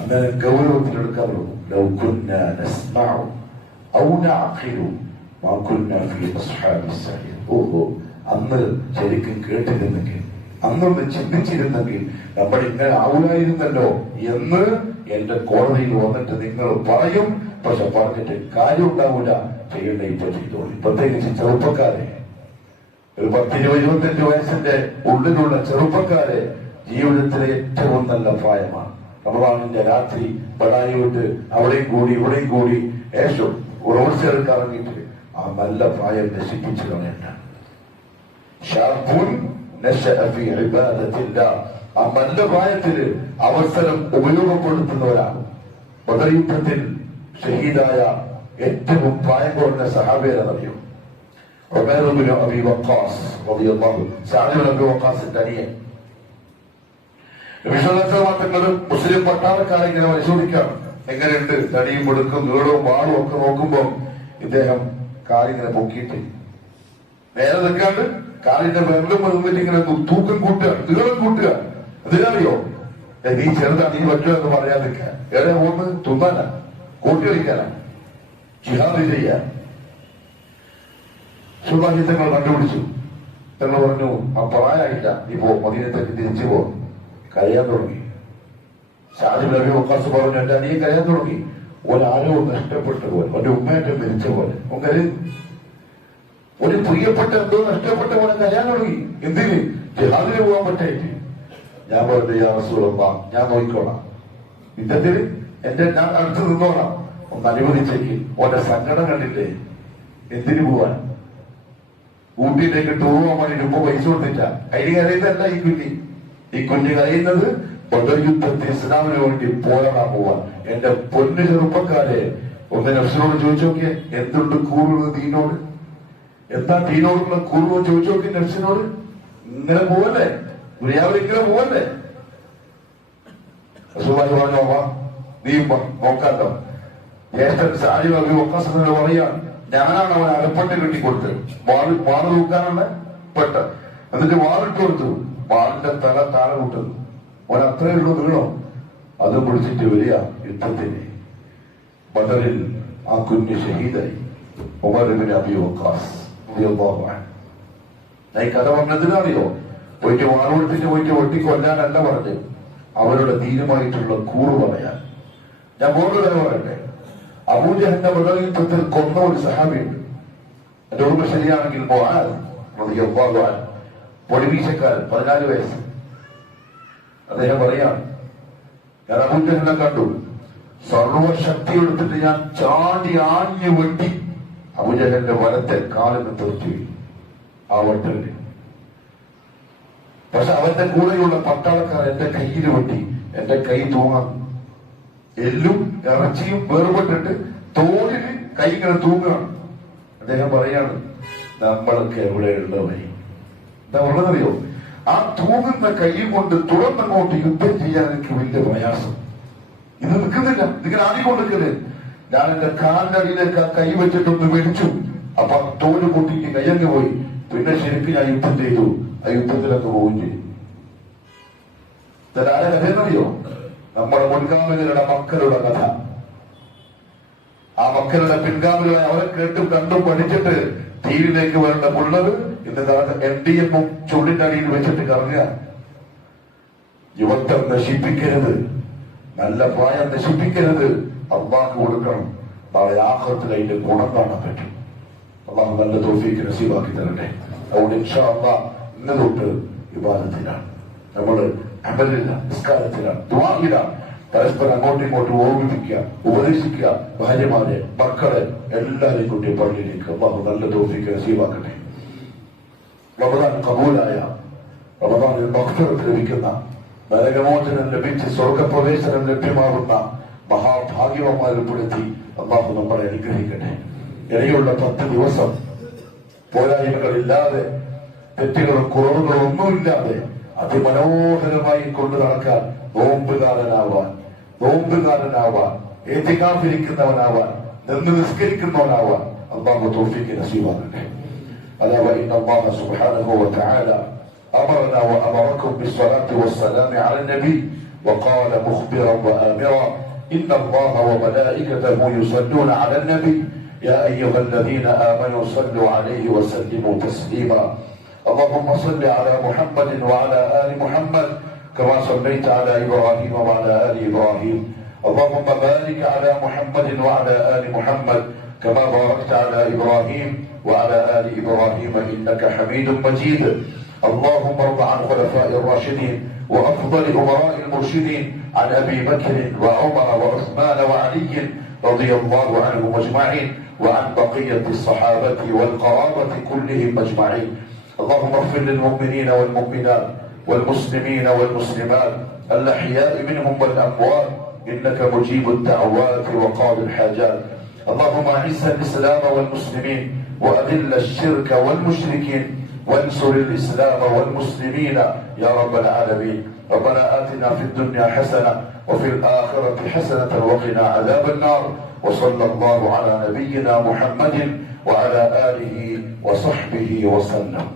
അങ്ങനെ ഗൗരവത്തിലെടുക്കാറുള്ളൂ. ഓഹോ, അന്ന് ശരിക്കും കേട്ടിരുന്നെങ്കിൽ, അന്നൊന്ന് ചിന്തിച്ചിരുന്നെങ്കിൽ നമ്മൾ ഇങ്ങനെ ആവൂലായിരുന്നല്ലോ എന്ന് എന്റെ കോടതിയിൽ വന്നിട്ട് നിങ്ങൾ പറയും. പക്ഷെ പറഞ്ഞിട്ട് കാര്യം ഉണ്ടാവൂല, ചെയ്യേണ്ട ഇപ്പൊ ചെയ്തോളൂ. പ്രത്യേകിച്ച് ചെറുപ്പക്കാരെ, ഒരു 10-25 വയസ്സിന്റെ ഉള്ളിലുള്ള ചെറുപ്പക്കാരെ ജീവിതത്തിലെ ഏറ്റവും നല്ല പ്രായമാണ്. റമദാനിന്റെ രാത്രി ബടായി വിട്ട് അവിടെയും കൂടി ഇവിടെയും കൂടി ഏശം റോഡ് സൈഡ് ഇറങ്ങിയിട്ട് ആ നല്ല പ്രായം നശിപ്പിച്ചു കളയണ്ട. ആ നല്ല പ്രായത്തില് അവസരം ഉപയോഗപ്പെടുത്തുന്നവരാണ്. ബദർ യുദ്ധത്തിൽ ഷഹീദായ ഏറ്റവും പ്രായം കുറഞ്ഞ സഹാബിയെന്നറിയും ഉമർ ഇബ്നു അബീ വഖാസ് റളിയല്ലാഹു സഅദ് ഇബ്നു അബീ വഖാസിന്റെ അനിയൻ. വിശ്വാസമാറ്റങ്ങൾ മുസ്ലിം പട്ടാളക്കാരെ ഇങ്ങനെ പരിശോധിക്കാം, എങ്ങനെയുണ്ട് തടിയും വെടുക്കും നീളവും വാളും ഒക്കെ നോക്കുമ്പോ ഇദ്ദേഹം കാലിങ്ങനെ പൊക്കിയിട്ട് നേരെ നിൽക്കാണ്ട് കാലിന്റെ വെള്ളം വന്നിട്ട് ഇങ്ങനെ തൂക്കം കൂട്ടുക, നീളം കൂട്ടുക. അതിനറിയോ നീ ചെറുതാണ്, നീ പറ്റുക എന്ന് പറയാതിരിക്കുക. ഏറെ പോകുന്നത് തുന്നാനാ, കൂട്ടി കളിക്കാനാ, ജിഹാദ് ചെയ്യാൻ. സുബാഹി തങ്ങൾ കണ്ടുപിടിച്ചു. തങ്ങൾ പറഞ്ഞു ആ പ്രായമായില്ല, ഇപ്പോ മദീനത്തേക്ക് തിരിച്ചു പോകും. കരയാൻ തുടങ്ങി. സഅദ് ഇബ്നു അബീ വഖാസ് പറഞ്ഞു എന്റെ അനിയൻ കരയാൻ തുടങ്ങി. ഒരാരോ നഷ്ടപ്പെട്ട പോലെ, ഒരു ഉമ്മയേറ്റം മരിച്ച പോലെ ഒരു പ്രിയപ്പെട്ട എന്തോ നഷ്ടപ്പെട്ട പോലെ കരയാൻ തുടങ്ങി. എന്തിന്? ജിഹാദിന് പോകാൻ പറ്റായിട്ട്. ഞാൻ പറഞ്ഞു യാ റസൂലല്ലാഹ്, ഞാൻ നോക്കിക്കോളാം, യുദ്ധത്തിന് ഞാൻ അടുത്ത് നിന്നോളാം, ഒന്ന് അനുവദിച്ചേക്ക്. ഓന്റെ സങ്കടം കണ്ടില്ലേ, എന്തിനു പോവാൻ? ഊട്ടിയിലേക്ക് ടൂർ പോകാൻ വേണ്ടിട്ട് ഇപ്പൊ പൈസ കൊടുത്തില്ല. അതിന് കരയുന്നതല്ല ഈ കുഞ്ഞ് കരയുന്നത് ബദർ യുദ്ധത്തിൽ ഇസ്ലാമിന് വേണ്ടി പോരാടാൻ പോവാൻ. എന്റെ പൊന്നു ചെറുപ്പക്കാരെ, ഒന്ന് നഫ്സിനോട് ചോദിച്ചു നോക്കിയേ, എന്തുണ്ട് കൂറുള്ളത് ദീനോട്? എന്താ ദീനോടുള്ള കൂറുകൾ ചോദിച്ചു നോക്കി നഫ്സിനോട്. ഇങ്ങനെ പോവല്ലേ, ദുനിയാവിൽ ഇങ്ങനെ പോവല്ലേ? റസൂലുള്ളാഹി പറഞ്ഞു നീ നോക്കാട്ടോ. ജ്യേഷ്ഠൻ സഅദ് ഇബ്നു അബീ വഖാസ് പറയാ, ഞാനാണ് അവൻ അരപ്പട്ട് കെട്ടിക്കൊടുത്തത്, വാള് തൂക്കാനുള്ള പെട്ട, എന്നിട്ട് വാളിട്ട് കൊടുത്തു. വാളിന്റെ തല താഴെ കൂട്ടുന്നു. അവൻ അത്രയേ ഉള്ളൂ നീളം. അത് പിടിച്ചിട്ട് വരിക യുദ്ധത്തിന്. ബദറിൽ ആ കുഞ്ഞ് ഷഹീദായി. ഉമർ ഇബ്നു അബീ വഖാസ് റളിയല്ലാഹു അൻഹു. ഞാൻ ഈ കഥ പറഞ്ഞതിനറിയോ, പോയിട്ട് വാളോട്ടിട്ട് പോയിട്ട് വെട്ടിക്കൊല്ലാനല്ല പറഞ്ഞ്, അവരുടെ ധീരമായിട്ടുള്ള കൂറ് പറയാൻ. ഞാൻ വേറൊരു കഥ പറയട്ടെ. അബൂജഹലിന്റെ ബദർ യുദ്ധത്തിൽ കൊന്ന ഒരു സഹാബിയുണ്ട്. എന്റെ ഓർമ്മ ശരിയാണെങ്കിൽ മുആദ് റളിയല്ലാഹു അൻഹു, പൊടിവീശക്കാരൻ, 14 വയസ്സ്. അദ്ദേഹം പറയാണ്, ഞാൻ അബൂജഹലിനെ കണ്ടു, സർവശക്തി എടുത്തിട്ട് ഞാൻ ചാടി ആഞ്ഞു വെട്ടി അബൂജഹലിന്റെ വലത്തെ കാലിന് തെറിച്ചു ആ വട്ടലിന്. പക്ഷെ അവന്റെ കൂടെയുള്ള പട്ടാളക്കാർ എന്റെ കയ്യിൽ വെട്ടി, എന്റെ കൈ തൂങ്ങാൻ, എല്ലും ഇറച്ചിയും വേർപെട്ടിട്ട് തോളിന് കൈ ഇങ്ങനെ തൂങ്ങുകയാണ്. അദ്ദേഹം പറയാണ്, നമ്മളൊക്കെ എവിടെയുള്ളവർ എന്താ ഉള്ളതറിയോ, ആ തൂങ്ങുന്ന കൈ കൊണ്ട് തുറന്നങ്ങോട്ട് യുദ്ധം ചെയ്യാൻ എനിക്ക് വലിയ പ്രയാസം. ഇത് നിൽക്കുന്നില്ല, ഇതിങ്ങനെ ആടിക്കൊണ്ടിരിക്കല്. ഞാൻ എന്റെ കാലിന്റെ അടിയിലേക്ക് ആ കൈ വെച്ചിട്ടൊന്ന് മേടിച്ചു. അപ്പൊ തോല് പൊട്ടിക്ക് കയ്യങ്ങ് പോയി. പിന്നെ ശരിക്കും ഞാൻ യുദ്ധം ചെയ്തു. ആ യുദ്ധത്തിലൊക്കെ പോവുകയും ചെയ്തു. ആരെ കഥയെന്നറിയോ? നമ്മുടെ മുൻഗാമികളുടെ മക്കളുടെ കഥ. ആ മക്കളുടെ പിൻഗാമികളെ അവരെ കേട്ടും കണ്ടും പഠിച്ചിട്ട് തീരിലേക്ക് വരേണ്ട പുള്ളത് ഇന്ന് LDF-ഉം ചുള്ളിന്റെ അടിയിൽ വെച്ചിട്ട് കറങ്ങുക. യുവത്വം നശിപ്പിക്കരുത്, നല്ല പ്രായം നശിപ്പിക്കരുത്. അള്ളാഹ് കൊടുക്കണം, നാളെ ആഖിറത്തിൽ അതിന്റെ ഗുണം കാണാൻ പറ്റും. അള്ളാഹു നല്ല തൗഫീഖ് നസീബാക്കി തരട്ടെ. അതുകൊണ്ട് ഇൻഷാ അള്ളാഹ് ഇന്ന് തൊട്ട് ഇബാദത്തിലാണ്, നമ്മള് അമലില്ല, നിസ്കാരത്തിലാണ്, ദുആയിലാണ്. പരസ്പരം അങ്ങോട്ടും ഇങ്ങോട്ടും ഓർമ്മിപ്പിക്കുക, ഉപദേശിക്കുക. ഭാര്യമാരെ, മക്കളെ എല്ലാവരെയും കൂട്ടി പള്ളിയിലേക്ക് അള്ളാഹു നല്ല തൗഫീഖ് നസീബാക്കട്ടെ. റമദാൻ കബൂലായ, റമദാനിൽ മഗ്ഫിറത്ത് ലഭിക്കുന്ന, നരകമോചനം ലഭിച്ച് സ്വർഗപ്രവേശനം ലഭ്യമാകുന്ന മഹാഭാഗ്യവന്മാരിൽ പെടുത്തി അള്ളാഹു നമ്മളെ അനുഗ്രഹിക്കട്ടെ. ഇനിയുള്ള 10 ദിവസം പോരായ്മകളില്ലാതെ, തെറ്റുകളും കുറവുകളും ഒന്നുമില്ലാതെ അതിമനോഹരമായി കൊണ്ടു നടക്കാൻ, നോമ്പുകാരനാവാൻ, ഏതികാഫിരിക്കുന്നവനാവാൻ, നിന്ന് നിസ്കരിക്കുന്നവനാവാൻ അല്ലാഹു തൗഫീഖ് നസീബാക്കട്ടെ. അലാ വഇന്ന അല്ലാഹ സുബ്ഹാനഹു വതആല അമറനാ വഅമറക്കും ബിസ്സലാത്തി വസ്സലാമി അലാ നബി വഖാല മുഖ്ബിറൻ വആമിറൻ ഇന്ന അല്ലാഹ വമലായികതഹു യുസല്ലൂന അലാ നബി യാ അയ്യുഹല്ലദീന ആമനൂ സല്ലൂ അലൈഹി വസല്ലിമൂ തസ്ലീമാ. اللهم صل على محمد وعلى آل محمد كما صليت على إبراهيم وعلى آل إبراهيم. اللهم بارك على محمد وعلى آل محمد كما باركت على إبراهيم وعلى آل إبراهيم إنك حميد مجيد. اللهم ارض عن خلفاء الراشدين وأفضل أمراء المرشدين عن أبي بكر وعمر وعثمان وعلي رضي الله عنهم أجمعين وعن بقية الصحابة والقرابة كلهم أجمعين. اللهم اغفر للمؤمنين والمؤمنات والمسلمين والمسلمات الأحياء منهم والأموات إنك مجيب الدعوات وقاضي الحاجات. اللهم أعز الإسلام والمسلمين وأذل الشرك والمشركين وانصر الإسلام والمسلمين يا رب العالمين. ربنا آتنا في الدنيا حسنة وفي الآخرة حسنة وقنا عذاب النار. وصلى الله على نبينا محمد وعلى آله وصحبه وسلم.